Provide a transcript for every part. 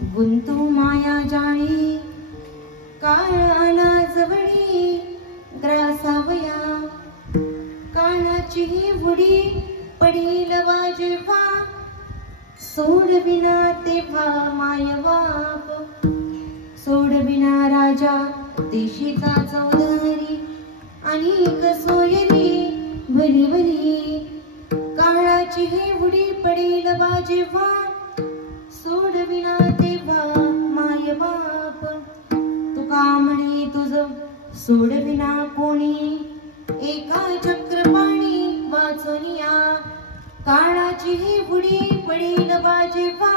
गुंतू माया जाळी काळ आला जवळी ग्रासावया काळाची बुडी पडील वाजेवा सोडविना तेव्हा मायबाप सोडविना राजा देशीचा चौधरी अनेक सोयरी भली भली काळाची हे बुडी पडील वाजेवा सोडविना तेव्हा मायबाप तुका म्हणे तुझ सोडविना कोणी एका चक्रपाणी वाचनिया काळाची ही बुडी पडील वाजेवा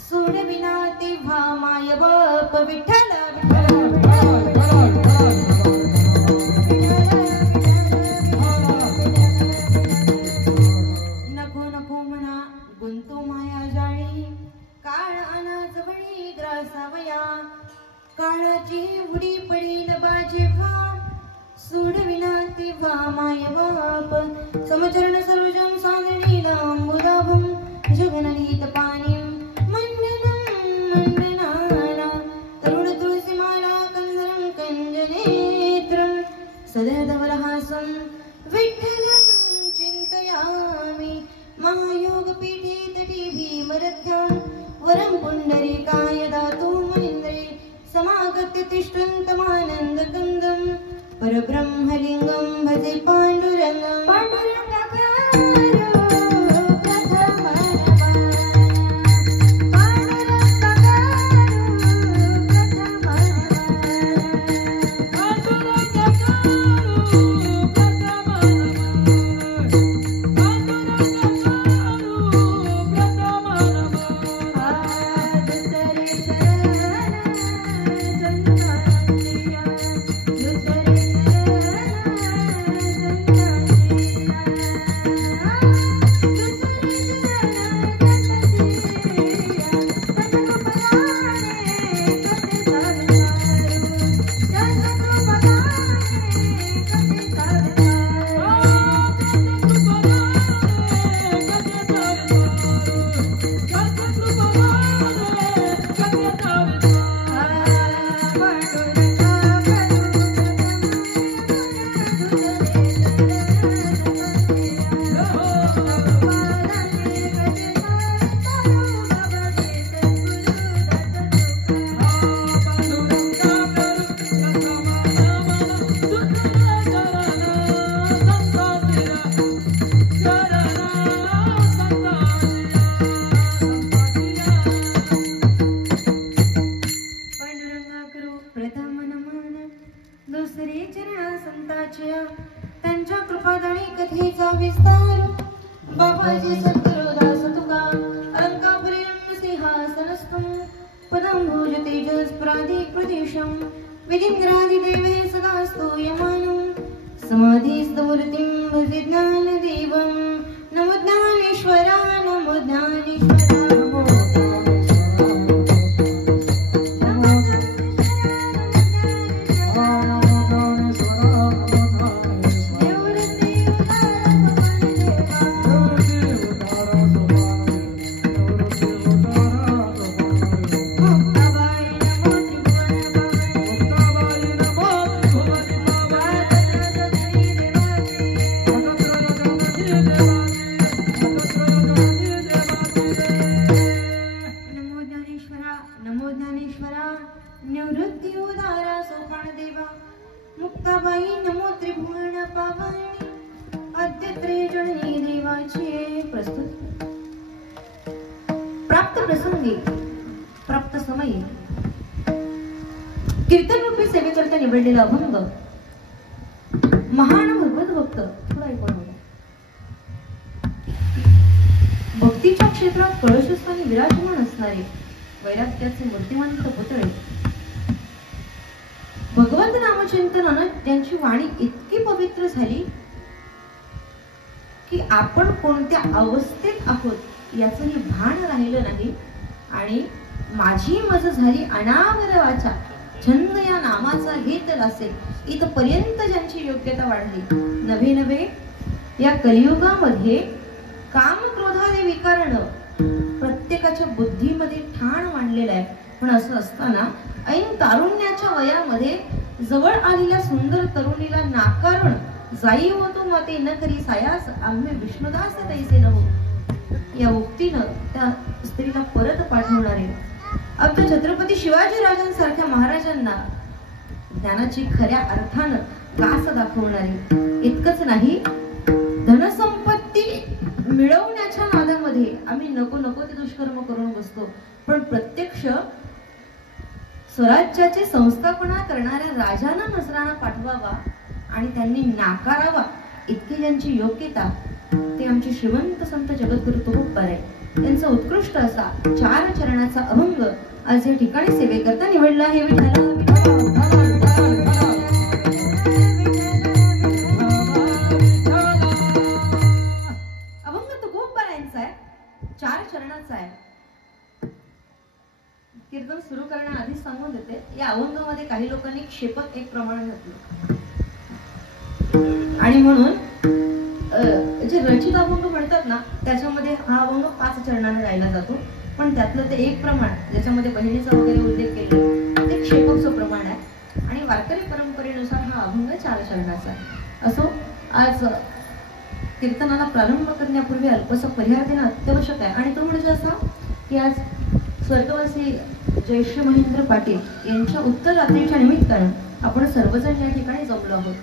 सोडविना तेव्हा मायबाप विठ्ठल नको नको म्हणा गुंतो माया जाळी काळ आला जवळी ग्रासावया काळाची बुडी पडील वाजेवा सोडविना तेव्हा मायबाप समचरण सरोजं साधनीलांबुदाभं जगननीत पाणिं मण्डनं मण्डनाना तरुण तुलसीमाला कंदरं कंजनेत्रं सदधवलहासं विठ्ठलं चिन्तयामि महायोगपीठे तटे भीमरथ्यां वरं पुण्डरीकाय दातु मनीन्द्रे समागत्य तिष्ठन्तमानन्दकन्दम् परब्रह्मलिंगं भजे पांडुरंगं त्यांच्या कृपादाणी कथेचा विस्तार बाबाजी सद्गुरुदास तुका अलंकापुरीं सिंहासनस्थं पदं भोज तेजस प्रादिक प्रदेशं विधिन्द्रादिदेवे सदा स्तूयमानं समाधिस्थमूर्तिं भजे ज्ञानदेवं नमो ज्ञानेश्वरा नमो ज्ञानेश्वरा प्राप्त समयी कीर्तन रूपी सेवेकरता निवडलेला अभंग महान भगवत भक्त थोडा ऐकून भक्तीच्या क्षेत्रात कळशस्थानी विराजमान असणारे वैराग्याचे मूर्तिमंत पुतळे भगवंत नामचिंतनाने त्यांची वाणी इतकी पवित्र झाली की आपण कोणत्या अवस्थेत आहोत याचंही भान राहिलं नाही आणि माझी मज झाली अनावर वाचा छंद या नामाचा हेत असेल इथपर्यंत ज्यांची योग्यता वाढली नवे नवे या कलियुगामध्ये काम क्रोधादी विकारण प्रत्येकाच्या बुद्धीमध्ये ठाण मांडले आणलेला आहे. पण असं असताना ऐन तारुण्याच्या वयामध्ये जवळ आलेल्या सुंदर तरुणीला नाकारून जाई होतो माते न करी सायास आम्ही विष्णुदास तैसे नव्हो, या उक्तीनं त्या स्त्रीला परत पाठवणार आहे. आमच्या छत्रपती शिवाजी राजांसारख्या महाराजांना ज्ञानाची खऱ्या अर्थानं कास दाखवणारी. इतकंच नाही, धनसंपत्ती मिळवण्याच्या नादामध्ये आम्ही नको नको ते दुष्कर्म करून बसतो, पण प्रत्यक्ष स्वराज्याचे संस्थापना करणाऱ्या राजांना नजराणा पाठवावा आणि त्यांनी नाकारावा इतकी ज्यांची योग्यता, ते आमचे श्रीमंत संत जगद्गुरु तुकोबा आहे. त्यांचा उत्कृष्ट असा 4 चरणाचा अभंग आज या ठिकाणी सेवेकरता निवडला आहे. अभंग तुकोबा यांचा आहे, 4 चरणाचा आहे. कीर्तन सुरू करण्याआधी सांगून देते, या अभंगामध्ये काही लोकांनी क्षेपक एक प्रमाण घातलं आणि म्हणून जे रचित अभंग म्हणतात ना, त्याच्यामध्ये हा अभंग 5 चरणाने गायला जातो, पण त्यातलं ते एक प्रमाण ज्याच्यामध्ये बहिणीचा वगैरे उल्लेख केलेला ते क्षेपकचं प्रमाण आहे आणि वारकरी परंपरेनुसार हा अभंग 4 चरणाचा आहे. असो, आज कीर्तनाला प्रारंभ करण्यापूर्वी अल्पसा परिहार देणं अत्यावश्यक आहे आणि तो म्हणजे असा की आज स्वर्गवासी जयश्री महेंद्र पाटील यांच्या उत्तर रात्रीच्या निमित्तानं आपण सर्वजण या ठिकाणी जमलो आहोत.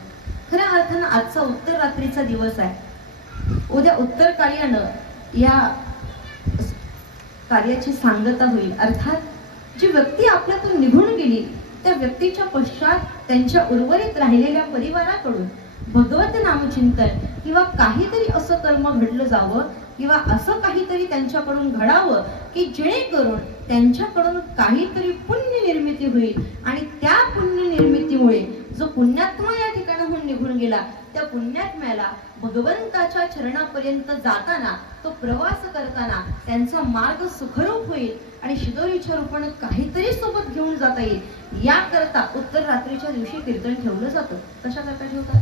खऱ्या अर्थानं आजचा उत्तर रात्रीचा दिवस आहे. उद्या उत्तर कार्यानं या कार्याची सांगता होईल. अर्थात जी व्यक्ती आपल्यातून निघून गेली त्या व्यक्तीच्या पश्चात त्यांच्या उर्वरित राहिलेल्या परिवाराकडून भगवत नामचिंतन किंवा काहीतरी असं कर्म घडलं जावं किंवा असं काहीतरी त्यांच्याकडून घडावं की जेणेकरून त्यांच्याकडून काहीतरी पुण्य निर्मिती होईल आणि त्या पुण्य निर्मितीमुळे जो पुण्यात्मा या ठिकाणाहून निघून गेला त्या पुण्यात्म्याला भगवंताच्या चरणापर्यंत जाताना, तो प्रवास करताना त्यांचा मार्ग सुखरूप होईल आणि शिदोरीच्या रूपाने काहीतरी सोबत घेऊन जाता येईल. याकरता उत्तर रात्रीच्या दिवशी कीर्तन ठेवलं जातं. कशा करता ठेवतात?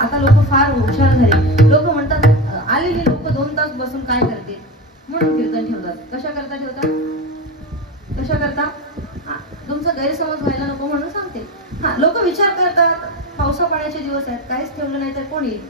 आता लोक फार हुशार झाले. लोक म्हणतात आलेले लोक 2 तास बसून काय करतील म्हणून कीर्तन ठेवतात. कशा करता ठेवतात? कशा करता? तुमचा गैरसमज व्हायला नको म्हणून सांगते. लोक विचार करतात पावसा पाण्याचे दिवस आहेत, काहीच ठेवलं नाही तर कोण येईल.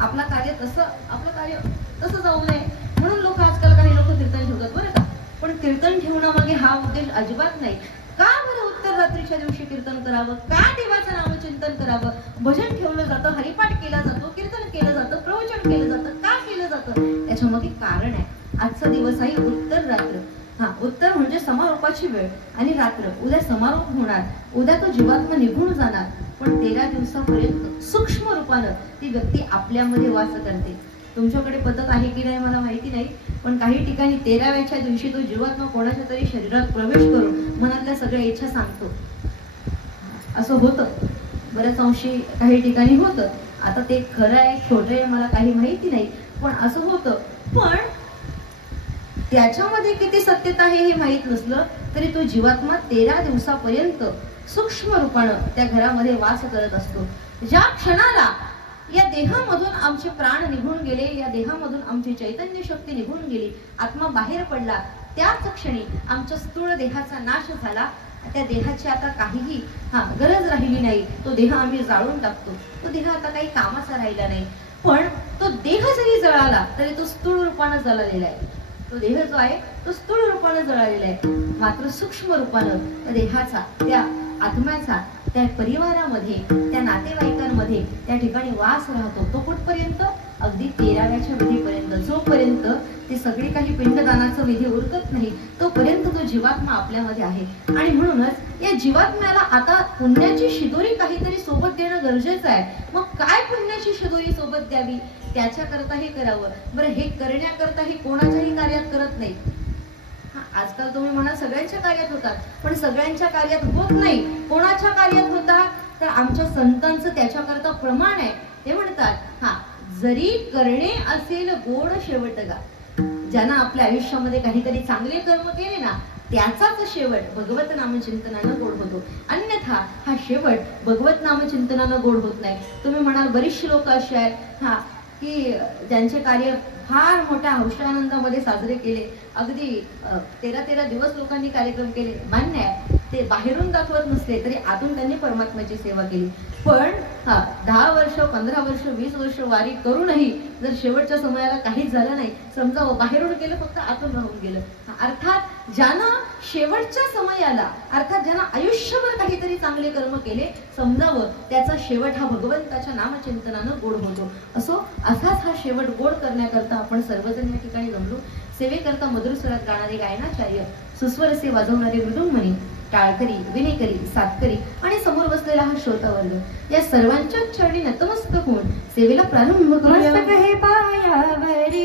आपलं कार्य तसं जाऊ नये म्हणून लोक आजकाल काही लोक कीर्तन ठेवतात बरं का. पण कीर्तन ठेवण्यामागे हा उद्देश अजिबात नाही. का बरं उत्तर रात्रीच्या दिवशी कीर्तन करावं? का देवाचं नामचिंतन करावं? भजन ठेवलं जातं, हरिपाठ केला जातो, कीर्तन केलं जातं, प्रवचन केलं जातं. का केलं जातं? त्याच्यामध्ये कारण आहे. आजचा दिवस आहे उत्तर रात्र. उत्तर म्हणजे समारोपाची वेळ आणि रात्र. उद्या समारोप होणार, उद्या तो जीवात्मा निघून जाणार, पण 13 दिवसापर्यंत सूक्ष्म रूपानं ती व्यक्ती आपल्यामध्ये वास करते. तुमच्याकडे पद्धत आहे की नाही मला माहिती नाही, पण काही ठिकाणी 13व्याच्या दिवशी तो जीवात्मा कोणाच्या तरी शरीरात प्रवेश करून मनातल्या सगळ्या इच्छा सांगतो. असं होतं बऱ्याच अंशी, काही ठिकाणी होतं. आता ते खरं आहे खोटं आहे मला काही माहिती नाही, पण असं होतं. पण त्याच्यामध्ये किती सत्यता आहे हे माहीत नसलं तरी तो जीवात्मा 13 दिवसापर्यंत सूक्ष्म रूपानं त्या घरामध्ये वास करत असतो. ज्या क्षणाला या देहामधून आमचे प्राण निघून गेले, या देहामधून आमची चैतन्य शक्ती निघून गेली, आत्मा बाहेर पडला, त्याच क्षणी आमच्या स्थूळ देहाचा नाश झाला. त्या देहाची आता काहीही गरज राहिली नाही. तो देह आम्ही जाळून टाकतो. तो देह आता काही कामाचा राहिला नाही. पण तो देह जरी जळाला तरी तो स्थूळ रूपानं जळालेला आहे. तो देह जो आहे तो स्थूळ रूपानं जळालेला आहे. मात्र सूक्ष्म रूपानं त्या देहाचा, त्या आत्म्याचा, त्या परिवारामध्ये, त्या नातेवाईकांमध्ये त्या ठिकाणी वास राहतो. तो कुठपर्यंत? अगदी 13व्याच्या विधीपर्यंत. जोपर्यंत ते सगळे काही पिंडदानाचं विधी उरकत नाही तोपर्यंत तो जीवात्मा आपल्यामध्ये आहे. आणि म्हणूनच या जीवात्म्याला आता पुण्याची शिदोरी काहीतरी सोबत देणं गरजेचं आहे. मग काय पुण्याची शिदोरी सोबत द्यावी? त्याच्याकरता हे करावं. बरं, हे करण्याकरता हे कोणाच्याही कार्यात करत नाही. आजकाल तुम्ही म्हणा सगळ्यांच्या कार्यात होतात, पण सगळ्यांच्या कार्यात होत नाही. कोणाच्या कार्यात होतात? तर आमच्या संतांचं त्याच्याकरता प्रमाण आहे. ते म्हणतात जरी करणे असेल गोड शेवटगा. ज्यांना आपल्या आयुष्यामध्ये काहीतरी चांगले कर्म केले ना त्याचाच शेवट भगवत नामचिंतनानं गोड होतो. अन्यथा हा शेवट भगवत नामचिंतनानं गोड होत नाही. तुम्ही म्हणाल बरीचशी लोक अशी आहेत की ज्यांचे कार्य फार मोठ्या हौशानंदामध्ये साजरे केले. अगदी 13 दिवस लोकांनी कार्यक्रम केले. मान्य आहे, ते बाहेरून दाखवत नसले तरी आतून त्यांनी परमात्म्याची सेवा केली. पण 10 वर्ष 15 वर्ष 20 वर्ष वारी करूनही जर शेवटच्या समयाला काहीच झालं नाही, समजा बाहेरून गेलं फक्त आतून राहून गेलं. अर्थात ज्यानं शेवटच्या समयाला, अर्थात ज्यानं आयुष्यभर काहीतरी चांगले कर्म केले, समजावं त्याचा शेवट हा भगवंताच्या नामचिंतनानं गोड होतो. असाच हा शेवट गोड करण्याकरता आपण सर्वजण या ठिकाणी जमलो. सेवेकरता मधुर स्वरात गाणारे गायनाचार्य, सुस्वरसे वाजवणारे मृदुंगमणी, टाळकरी, विनेकरी, सातकरी आणि समोर बसलेला हा श्रोतावर्ग, या सर्वांच्या चरणी नतमस्तक होऊन सेवेला प्रारंभ करूया. मस्तक हे पायावरी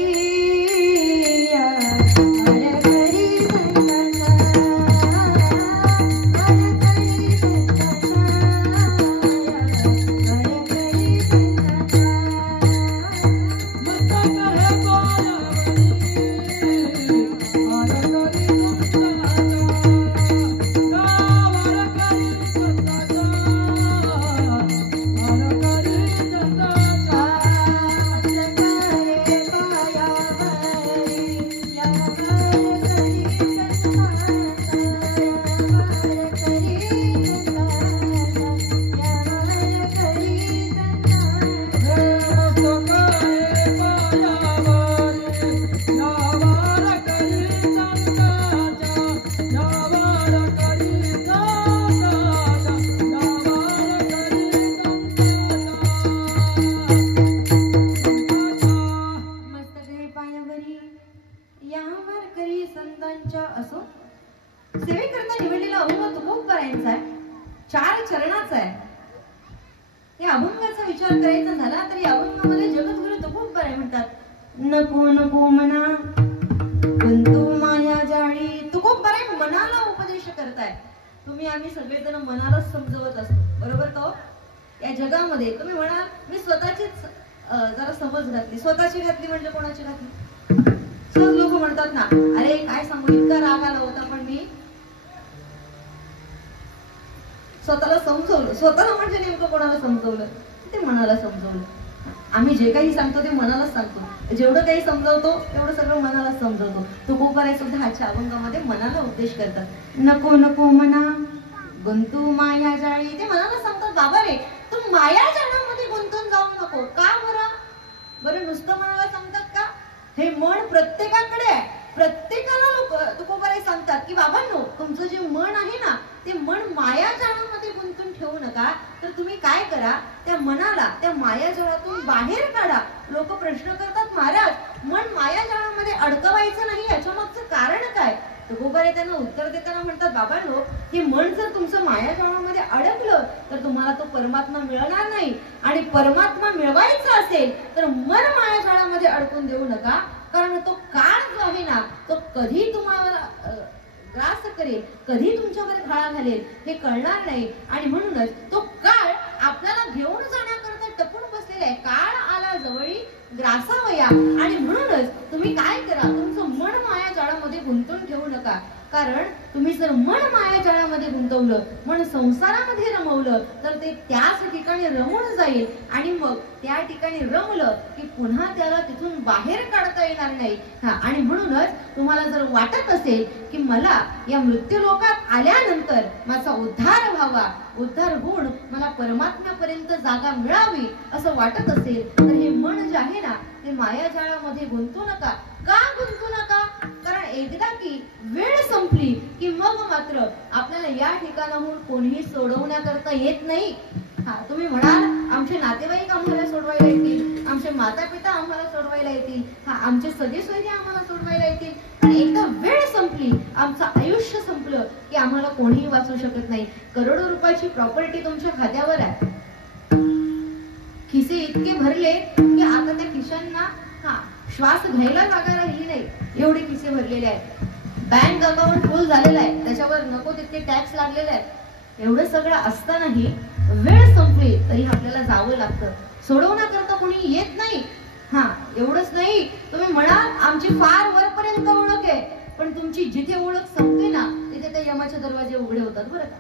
स्वतःची घातली म्हणजे कोणाची घातली? सहज लोक म्हणतात ना, अरे काय सांगू, इतका राग आला होता पण मी स्वतःला समजवलं. स्वतःला म्हणजे नेमकं कोणाला समजवलं? ते मनाला समजवलं. आम्ही जे काही सांगतो ते मनालाच सांगतो. जेवढं काही समजवतो तेवढं सगळं मनाला समजवतो. तो गोपाराय सुद्धा ह्याच्या अभंगामध्ये मनाला उपदेश करतात. नको नको मना गुंतू माया जाळी. ते मनाला सांगतात, बाबा रे तू माया जाळामध्ये गुंतून जाऊ नको. का बरं नुसतं मनाला सांगतात का? हे मन प्रत्येकाकडे आहे. प्रत्येकाला लोक तुकोबाराय सांगतात की बाबांनो, तुमचं जे मन आहे ना, ते मन मायाजाळामध्ये गुंतून ठेवू नका. तर तुम्ही काय करा, त्या मनाला त्या मायाजाळातून बाहेर काढा. लोक प्रश्न करतात, महाराज मन मायाजाळामध्ये अडकवायचं नाही, याच्या मागचं कारण काय? तुकोबाराय त्यांना उत्तर देताना म्हणतात, बाबांनो, हे मन जर तुमचं मायाजाळामध्ये अडकलं तर तुम्हाला तो परमात्मा मिळणार नाही. आणि परमात्मा मिळवायचा असेल तर मन मायाजाळामध्ये अडकून देऊ नका. कारण तो काळ जो आहे ना, तो कधी तुम्हाला ग्रास करेल, कधी तुमच्यावर घाळा घालेल हे कळणार नाही. आणि म्हणूनच तो काळ आपल्याला घेऊन जाण्याकरता टपून बसलेला आहे. काळ आला जवळी ग्रासावया. आणि म्हणूनच तुम्ही काय करा, तुमचं मन मायाजाळामध्ये गुंतवून ठेवू नका. कारण तुम्ही जर मन मायाजाळामध्ये गुंतवलं, मन संसारामध्ये रमवलं, तर ते त्याच ठिकाणी रमून जाईल. आणि मग त्या ठिकाणी रमलं की पुन्हा त्याला तिथून बाहेर काढता येणार नाही. आणि म्हणूनच तुम्हाला जर वाटत असेल की मला या मृत्यूलोकात आल्यानंतर माझा उद्धार व्हावा, उद्धार होऊन मला परमात्म्यापर्यंत जागा मिळावी असं वाटत असेल, तर हे मन जे आहे ना, ते मायाजाळामध्ये गुंतू नका. का गुंतू नका? कारण एकदा की वेळ संपली की मग मात्र आपल्याला या ठिकाणाहून कोणीही सोडवण्याकरता येत नाही. तुम्ही म्हणाल, आमचे नातेवाईक आम्हाला सोडवायला येतील, आमचे माता पिता आम्हाला सोडवायला येतील, आमचे सगळे सोयरे आम्हाला सोडवायला येतील. पण एकदा वेळ संपली, आमचं आयुष्य संपलं की आम्हाला कोणीही वाचवू शकत नाही. करोडो रुपयाची प्रॉपर्टी तुमच्या खात्यावर आहे, खिसे इतके भरले की आता त्या खिशांना श्वास घ्यायला जागा राहिली नाही, एवढे खिसे भरलेले आहेत. बँक अकाउंट फुल झालेला आहे, त्याच्यावर नको तितके टॅक्स लागलेले आहेत. एवढं सगळं असतानाही वेळ संपली तरी आपल्याला जावं लागतं. सोडवण्याकरता कोणी येत नाही. एवढंच नाही, तुम्ही म्हणाल आमची फार वरपर्यंत ओळख आहे, पण तुमची जिथे ओळख संपते ना, तिथे त्या यमाचे दरवाजे उघडे होतात बरं का.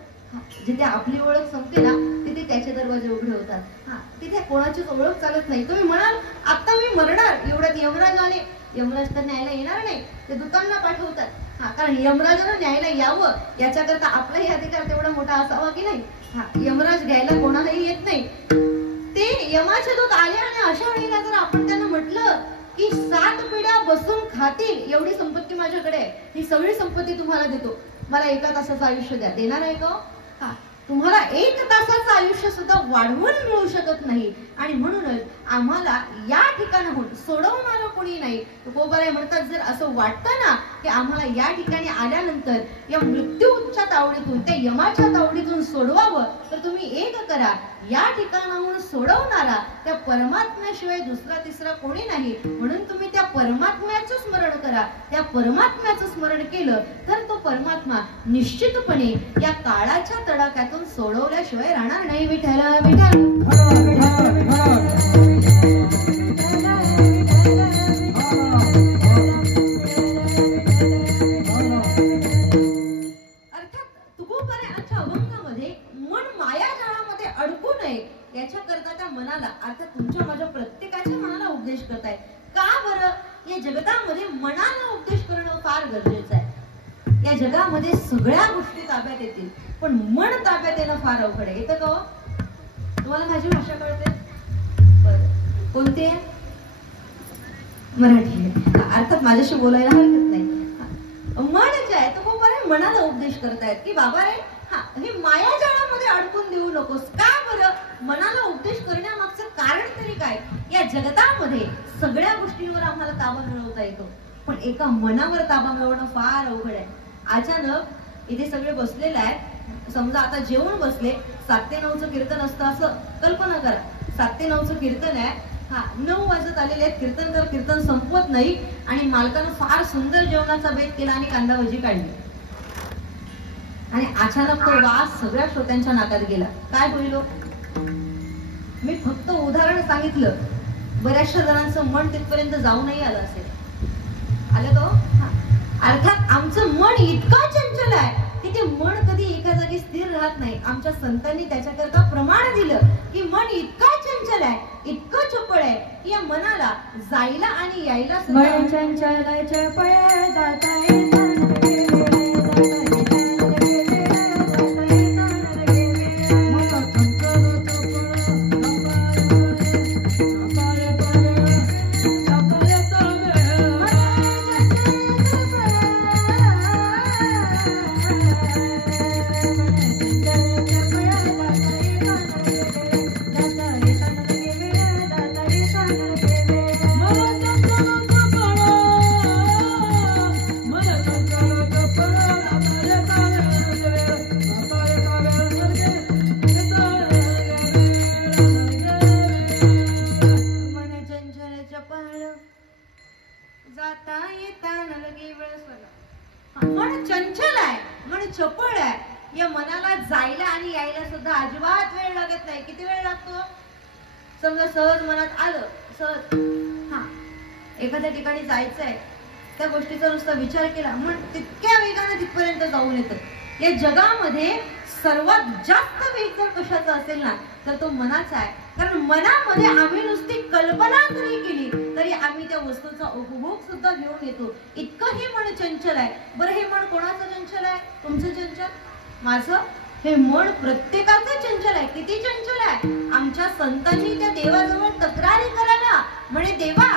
जिथे आपली ओळख संपते ना तिथे त्याचे दरवाजे उघडे होतात. तिथे कोणाचीच ओळख चालत नाही. तुम्ही म्हणाल आता मी मरणार, एवढ्यात यमराज आले. यमराज तर न्यायला येणार नाही, ते दूतांना पाठवतात. कारण यमराजानं न्यायला यावं याच्याकरता आपलाही अधिकार तेवढा मोठा असावा की नाही. यमराज घ्यायला कोणालाही येत नाही. ते यमाचे दूत आले आणि अशा वेळेला जर आपण त्यांना म्हटलं की 7 पिढ्या बसून खातील एवढी संपत्ती माझ्याकडे आहे, ही सगळी संपत्ती तुम्हाला देतो, मला 1 तासाचं आयुष्य द्या, देणार आहे का? तुम्हाला 1 तासाचं आयुष्य सुद्धा वाढवून मिळू शकत नाही. आणि म्हणूनच आम्हाला या ठिकाणाहून सोडवणारं कोणी नाही. तुकोबाराय म्हणतात जर असं वाटतं ना की आम्हाला या ठिकाणी आल्यानंतर या मृत्यूच्या तावडीतून, त्या यमाच्या तावडीतून सोडवावं, तर तुम्ही एक करा, या ठिकाणाहून सोडवणारा त्या परमात्म्याशिवाय दुसरा तिसरा कोणी नाही. म्हणून तुम्ही त्या परमात्म्याचं स्मरण करा. त्या परमात्म्याचं स्मरण केलं तर तो परमात्मा निश्चितपणे या काळाच्या तडाख्यातून सोडवल्याशिवाय राहणार नाही. विठ्ठल विठ्ठल याच्याकरता त्या मनाला, अर्थात तुमच्या माझ्या प्रत्येकाच्या मनाला उपदेश करताय. का बरं? या जगतामध्ये मनाला उपदेश करणं फार गरजेचं आहे. या जगामध्ये सगळ्या गोष्टी ताब्यात येतील, पण मन ताब्यात येणं फार अवघड आहे. येतं का? तुम्हाला माझी भाषा कळते? बरं, कोणती आहे? मराठी आहे. अर्थात माझ्याशी बोलायला हरकत नाही. मन जे आहे तो खूप बरं मनाला उपदेश करतायत की बाबा रे, हे मायाजाळामध्ये अडकून देऊ नकोस. का बरं? मनाला उपदेश करण्यामागचं कारण तरी काय? या जगतामध्ये सगळ्या गोष्टींवर आम्हाला ताबा मिळवता येतो, पण एका मनावर ताबा मिळवणं फार अवघड आहे. अचानक इथे सगळे बसलेले आहेत. समजा आता जेवून बसले, 7 ते 9चं कीर्तन असतं असं कल्पना करा. 7 ते 9चं कीर्तन आहे. 9 वाजत आलेले आहेत. कीर्तनकर कीर्तन संपवत नाही आणि मालकानं फार सुंदर जेवणाचा बेत केला आणि कांदा भजी काढली आणि अचानक तो वास सगळ्या श्रोत्यांच्या नाकात गेला. काय होईल? मी फक्त उदाहरण सांगितलं. बऱ्याचशा जणांचं मन तिथपर्यंत जाऊनही आलं असेल. आलं तो? अर्थात आमचं मन इतकं चंचल आहे की ते मन कधी एका जागी स्थिर राहत नाही. आमच्या संतांनी त्याच्याकरता प्रमाण दिलं की मन इतकं चंचल आहे, इतकं चपळ आहे की या मनाला जायला आणि यायला मन चंचल आहे, मन चपळ आहे. या मनाला जायला आणि यायला सुद्धा अजिबात वेळ लागत नाही. किती वेळ लागतो? समजा सहज मनात आलं, सहज एखाद्या ठिकाणी जायचंय, त्या गोष्टीचा नुसता विचार केला, मन तितक्या वेगाने तिथपर्यंत जाऊन येतं. या जगामध्ये सर्वात जास्त वेग जर कशाचा असेल ना तर तो मनाचा आहे. कारण मनामध्ये आम्ही नुसती कल्पना जरी केली तरी आम्ही त्या वस्तूचा उपभोग सुद्धा घेऊन येतो. इतकं हे मन चंचल आहे. बरं, हे मन कोणाचं चंचल आहे? तुमचं चंचल, माझं? हे मन प्रत्येकाचं चंचल आहे. किती चंचल आहे? आमच्या संतांनी त्या देवाजवळ तक्रारी करायला म्हणे, देवा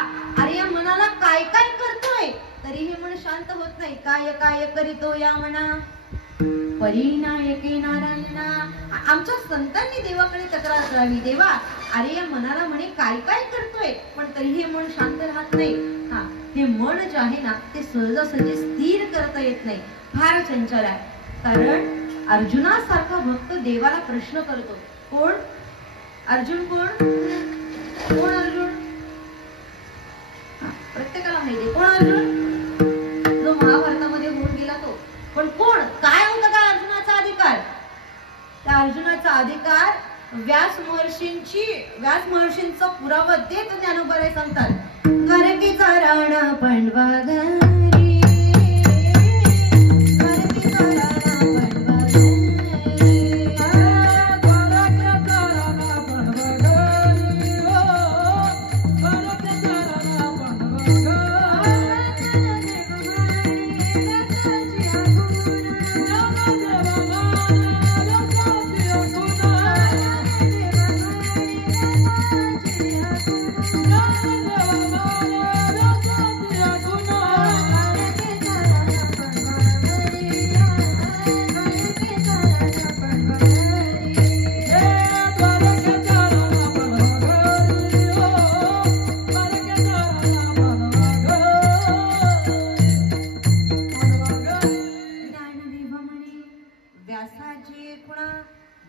अरे या मनाला काय काय करतोय, तरी हे मन शांत होत नाही. काय काय करीतो या मना परिनायके नारायणा. आमच्या संतांनी देवाकडे तक्रार करावी, देवा अरे या मनाला म्हणे काय काय करतोय, पण तरी हे मन शांत राहत नाही. हे मन जे आहे ना ते सहजासहजी स्थिर करता येत नाही, फार चंचल आहे. कारण अर्जुनासारखा भक्त देवाला प्रश्न करतो. कोण? अर्जुन. कोण? कोण अर्जुन? प्रत्येकाला माहिती कोण अर्जुन, जो महाभारतामध्ये होऊन गेला तो. पण कोण? काय होता का अर्जुनाचा अधिकार? त्या अर्जुनाचा अधिकार व्यास महर्षींचा पुरावा देत ज्ञानोबाराय सांगतात. घरकीचा राणा पांडवा घरी, घरकीचा राणा पांडवा घरी.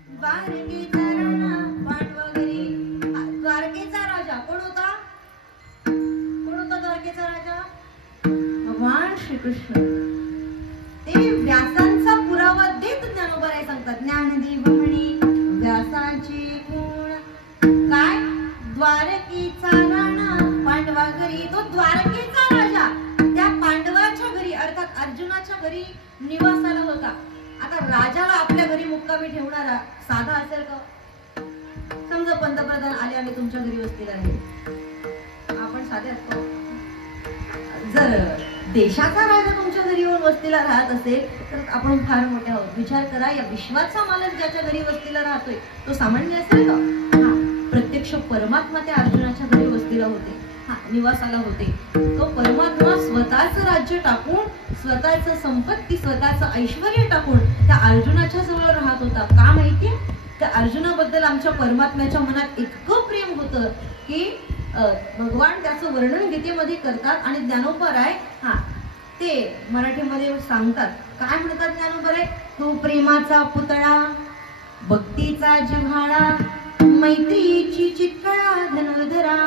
द्वारकेचा राणा पांडवा घरी. द्वारकेचा राजा कोण होता? कोण होता द्वारकेचा राजा? भगवान श्रीकृष्ण. ते व्यासांचा पुरावा देत ज्ञानोबाराय सांगतात, ज्ञानदेव म्हणी व्यासाची गुण. काय? द्वारकेचा राणा पांडवा घरी. तो द्वारकेचा राजा त्या पांडवाच्या घरी अर्थात अर्जुनाच्या घरी निवासाला होता. आता राजाला आपल्या घरी मुक्कामी ठेवणारा साधा असेल का? समजा पंतप्रधान आले आणि तुमच्या घरी वस्तीला राहिले, आपण साधे असतो. जर देशाचा राजा तुमच्या घरी येऊन वस्तीला राहत असेल तर आपण फार मोठे आहोत. विचार करा, या विश्वाचा मालक ज्याच्या घरी वस्तीला राहतोय तो सामान्य असेल का? प्रत्यक्ष परमात्मा त्या अर्जुनाच्या घरी वस्तीला होते, निवासाला होते. तो परमात्मा स्वतःच राज्य टाकून, स्वतःच संपत्ती, स्वतःच ऐश्वर्य टाकून त्या अर्जुनाच्या जवळ राहत होता. का माहितीये? त्या अर्जुनाबद्दल आमच्या परमात्म्याच्या मनात इतकं प्रेम होतं की भगवान त्याचं वर्णन गीतेमध्ये करतात आणि ज्ञानोबाराय ते मराठीमध्ये सांगतात. काय म्हणतात ज्ञानोबाराय? तू प्रेमाचा पुतळा, भक्तीचा जिव्हाळा, मैत्रीची चितकळा धनुर्धरा,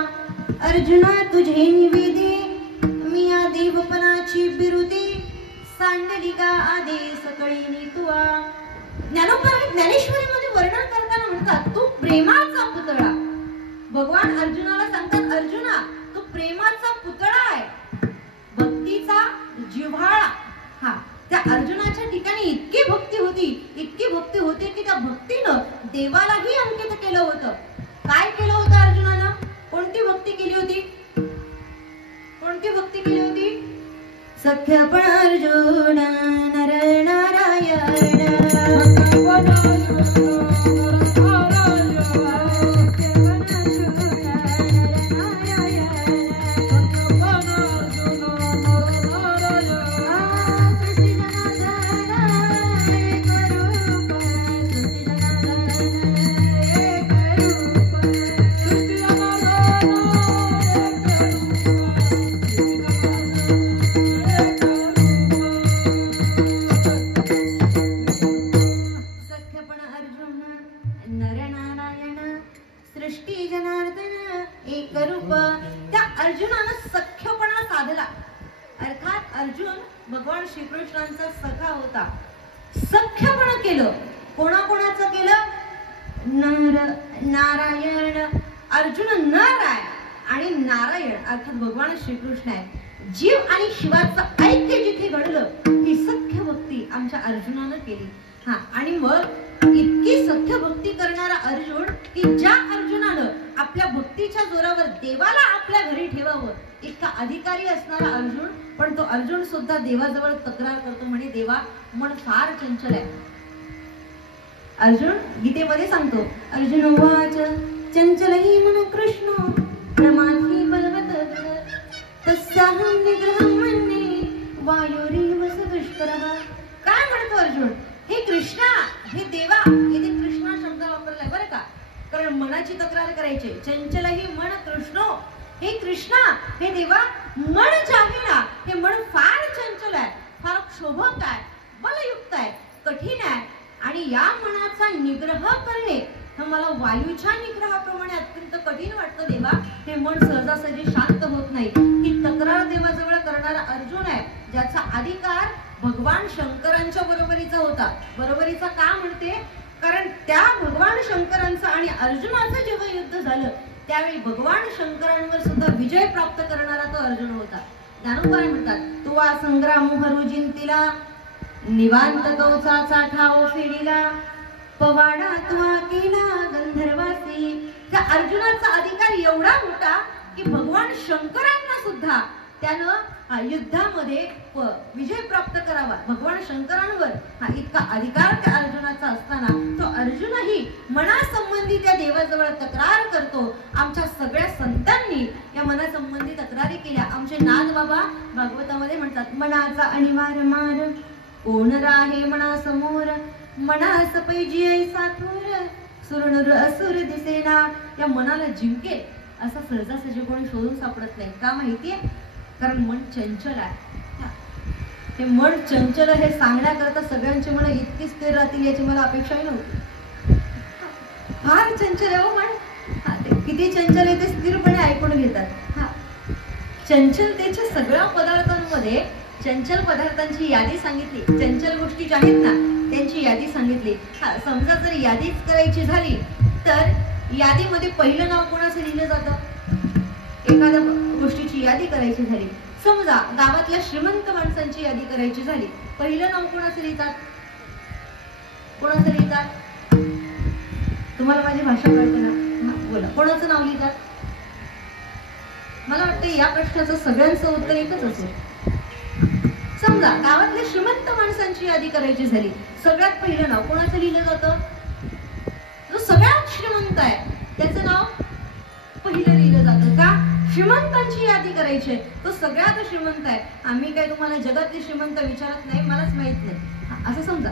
अर्जुना तुझे निवेदे, मी या देवपणाची बिरुदे, सांडलिका आदे सकळीनी तुआ. ज्ञानोबाराय ज्ञानेश्वरीमध्ये वर्णन करताना म्हणतात तू प्रेमाचा पुतळा. भगवान अर्जुनाला सांगतात, अर्जुना तू प्रेमाचा पुतळा आहे, भक्तीचा जिव्हाळा. त्या अर्जुनाच्या ठिकाणी इतकी भक्ती होती, इतकी भक्ती होती की त्या भक्तीनं देवालाही अंकित केलं होतं. काय केलं होतं अर्जुनानं? कोणती भक्ती केली होती? कोणती भक्ती केली होती? सख्यपण अर्जुन नर नारायण, श्रीकृष्णांचा सखा होता. सख्यपण केलं. कोणाकोणाचं केलं? नारायण. अर्जुन नर आहे आणि नारायण अर्थात भगवान श्रीकृष्ण आहे. जीव आणि शिवाचं ऐक्य जिथे घडलं ही सख्य भक्ती आमच्या अर्जुनानं केली. आणि मग इतकी सख्य भक्ती करणारा अर्जुन की ज्या अर्जुनानं आपल्या भक्तीच्या जोरावर देवाला आपल्या घरी ठेवावं इतका अधिकारी असणारा अर्जुन, पण तो अर्जुन सुद्धा देवाजवळ तक्रार करतो, म्हणे देवा मन फार चंचल आहे. अर्जुन गीतेमध्ये सांगतो, अर्जुन उवाच चंचलही मन कृष्ण प्रमाथी बलवत तस्याहं निग्रहं मन्ये वायुरीव सदुष्करः. काय म्हणतो अर्जुन? हे कृष्णा, हे देवा. इथे कृष्णा शब्द वापरलाय बरं का, कारण मनाची तक्रार करायची. चंचलही मन कृष्ण, हे कृष्णा, हे देवा, मन जे आहे ना हे मन फार चंचल आहे, फार क्षोभक आहे, बलयुक्त आहे, कठीण आहे. आणि या मनाचा निग्रह करणे हे मला वायूच्या निग्रहाप्रमाणे अत्यंत कठीण वाटतं देवा. हे मन सहजासहजी शांत होत नाही. ही तक्रार देवाजवळ करणारा अर्जुन आहे, ज्याचा अधिकार भगवान शंकरांच्या बरोबरीचा होता. बरोबरीचा का म्हणते? कारण त्या भगवान शंकरांचं आणि अर्जुनाचं जेव्हा युद्ध झालं त्यावेळी भगवान शंकरांवर सुद्धा विजय प्राप्त करणारा तो अर्जुन होता. ज्ञानोबाराय म्हणतात, तुवा संग्राम हरू जिंतीला, निवांत गवचाचा ठाव फेडीला, पवाडा तुवा केला गंधर्वासी. त्या अर्जुनाचा अधिकार एवढा मोठा की भगवान शंकरांना सुद्धा त्यानं युद्धामध्ये विजय प्राप्त करावा. भगवान शंकरांवर इतका अधिकार त्या अर्जुनाचा असताना तो अर्जुनही मनासंबंधी त्या देवाजवळ तक्रार करतो. आमच्या सगळ्या संतांनी या मनासंबंधी तक्रारी केल्या. आमचे नाथ बाबा भागवतामध्ये म्हणतात, मनाचा अनिवार्य मार कोण राहे मनासमोर, मनास पैजी ऐसा थोर, सुरनुर असुर दिसेना. या मनाला जिंकेल असा सहजासहजी कोणी शोधून सापडत नाही. का माहितीये? कारण मन चंचल आहे. हे मन चंचल हे सांगण्याकरता सगळ्यांची मन इतकी स्थिर राहतील याची मला अपेक्षाही नव्हती. फार चंचल आहे हो मन. ते किती चंचल आहे ते स्थिरपणे ऐकून घेतात. चंचलतेच्या सगळ्या पदार्थांमध्ये चंचल पदार्थांची यादी सांगितली. चंचल गोष्टी ज्या आहेत ना त्यांची यादी सांगितली. समजा जर यादीच करायची झाली तर यादीमध्ये पहिलं नाव कोणाचं लिहिलं जातं? एखाद्या गोष्टीची यादी करायची झाली, समजा गावातल्या श्रीमंत माणसांची यादी करायची झाली, पहिलं नाव कोणाचं लिहितात? कोणाचं लिहितात? तुम्हाला माझी भाषा कळते ना? बोला, कोणाचं नाव लिहितात? मला वाटतं या प्रश्नाचं सगळ्यांचं उत्तर एकच असेल. समजा गावातल्या श्रीमंत माणसांची यादी करायची झाली, सगळ्यात पहिलं नाव कोणाचं लिहिलं जातं? जो सगळ्यात श्रीमंत आहे त्याचं नाव पहिलं लिहिलं जातं. का? श्रीमंतांची यादी करायची आहे, तो सगळ्यात श्रीमंत आहे. आम्ही काय तुम्हाला जगातले श्रीमंत विचारत नाही, मलाच माहित नाही असं समजा.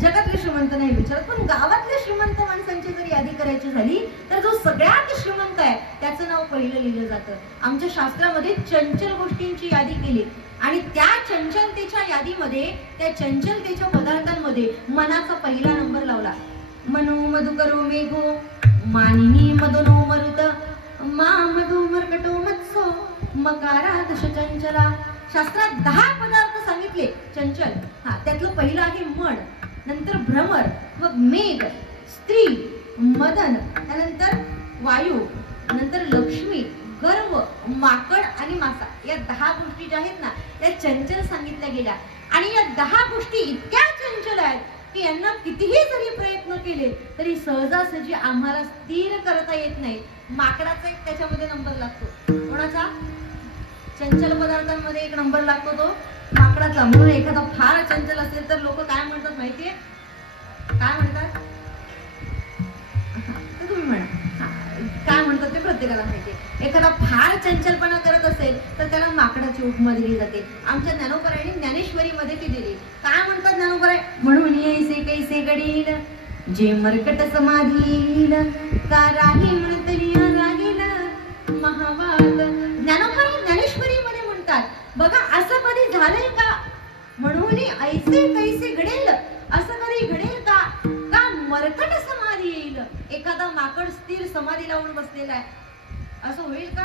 जगातले श्रीमंत नाही विचारत, पण गावातल्या श्रीमंत माणसांची जर यादी करायची झाली तर जो सगळ्यात श्रीमंत आहे त्याचं नाव पहिलं लिहिलं जातं. आमच्या शास्त्रामध्ये चंचल गोष्टींची यादी केली आणि त्या चंचलतेच्या यादीमध्ये, त्या चंचलतेच्या पदार्थांमध्ये मनाचा पहिला नंबर लावला. मनो मधुकरो मेघो मानिनी मदनो मरुत मा मधु मर्कटो मत्सो मकारा दश चंचला. शास्त्रात 10 पदार्थ सांगितले चंचल. त्यातलं पहिलं आहे मड, नंतर भ्रमर, मग मेघ, स्त्री, मदन, त्यानंतर वायू, नंतर लक्ष्मी, गर्व, माकड आणि मासा. या 10 गोष्टी ज्या आहेत ना त्या चंचल सांगितल्या गेल्या. आणि या 10 गोष्टी इतक्या चंचल आहेत की यांना कितीही जरी प्रयत्न केले तरी सहजासहजी आम्हाला स्थिर करता येत नाही. माकडाचा एक त्याच्यामध्ये नंबर लागतो. कोणाचा? चंचल पदार्थांमध्ये एक नंबर लागतो तो माकडाचा. म्हणून एखादा फार चंचल असेल तर लोक काय म्हणतात माहितीये? काय म्हणतात? तुम्ही म्हणा काय म्हणतात ते प्रत्येकाला माहितीये. एखादा फार चंचलपणा करत असेल तर त्याला माकडाची उपमा दिली जाते. आमच्या ज्ञानोबरायांनी ज्ञानेश्वरीमध्ये ती दिली. काय म्हणतात ज्ञानोबराय? म्हणून ऐसे कैसे घडील जे मरकट समाधील का राही म्हणतली राहील महावाद. ज्ञानोबराय ज्ञानेश्वरीमध्ये म्हणतात बघा असं कधी झालंय का? म्हणून ऐसे कैसे घडेल, असं कधी घडेल का? का मरकट समाधी येईल. एखादा माकड स्थिर समाधी लावून बसलेला आहे, असं होईल का?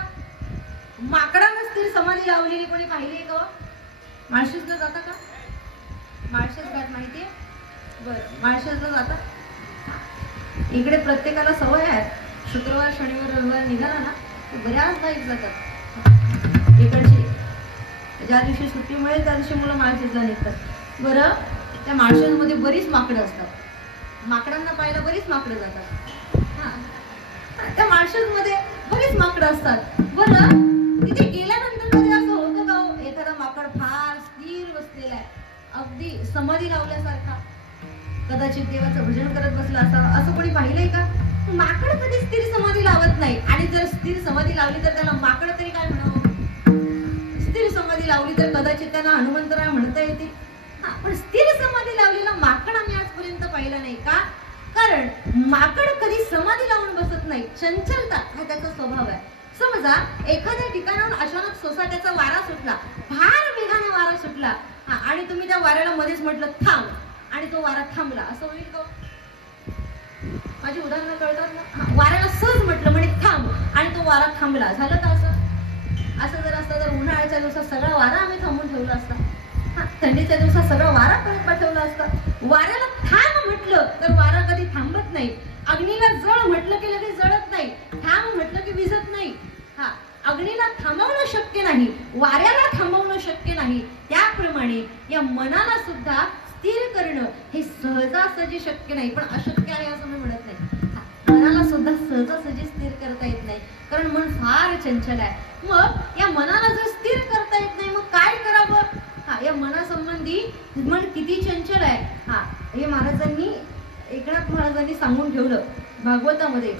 माकडानं स्थिर समाधी लावलेली कोणी पाहिली का? माळशेजला जाता का? माळशेज घाट माहितीये? बरं, माळशेजला जाता? इकडे प्रत्येकाला सवय आहे, शुक्रवार शनिवार रविवार निघाला ना बऱ्याच बाईक जातात इकडची. ज्या दिवशी सुट्टी मिळेल त्या दिवशी मुलं माळशेजला निघतात. बरं, त्या माळशेजमध्ये बरीच माकडं असतात. माकडांना पाहायला बरीच माकडं जातात. त्या माळशेजमध्ये बरीच माकडं असतात. बरं, तिथे गेल्यानंतर कधी असं होतं का एखादा माकड फार स्थिर बसलेला आहे, अगदी समाधी लावल्यासारखा, कदाचित देवाचं भजन करत बसला असा, असं कोणी पाहिलंय का? माकड कधी स्थिर समाधी लावत नाही. आणि जर स्थिर समाधी लावली तर त्याला माकड तरी काय म्हणावं? स्थिर समाधी लावली तर कदाचित त्यांना हनुमंतराय म्हणता येते. पण स्थिर समाधी लावलेला माकड आम्ही आजपर्यंत पाहिला नाही. का? कारण माकड कधी समाधी लावून बसत नाही. चंचलता हा त्याचा स्वभाव आहे. समजा एखाद्या ठिकाणावर अचानक सोसाट्याचा वारा सुटला, फार वेगाने वारा सुटला आणि तुम्ही त्या वाऱ्याला मध्येच म्हटलं थांब आणि तो वारा थांबला, असं होईल का? माझी उदाहरणं कळतात ना? वाऱ्याला सहज म्हटलं म्हणे थांब आणि तो वारा थांबला, झालं का असं? असं जर असतं तर उन्हाळ्याच्या दिवसात सगळा वारा आम्ही थांबून ठेवला असता. थंडीच्या दिवसात सगळा वारा परत पाठवला असता. वाऱ्याला थांब म्हटलं तर वारा कधी थांबत नाही. अग्नीला जळ म्हटलं की लगेच जळत नाही. थांब म्हटलं की विझत नाही. अग्नीला थांबवणं शक्य नाही, वाऱ्याला थांबवणं शक्य नाही. त्याप्रमाणे या मनाला सुद्धा स्थिर करणं हे सहजासहजी शक्य नाही. पण अशक्य आहे असं मी म्हणत नाही. मनाला सुद्धा सहजासहजी स्थिर करता येत नाही, कारण मन फार चंचल आहे. मग या मनाला जर स्थिर करता येत नाही मग काय करावं? या मनासंबंधी मन किती चंचल आहे हे महाराजांनी, एकनाथ महाराजांनी सांगून ठेवलं भागवतामध्ये.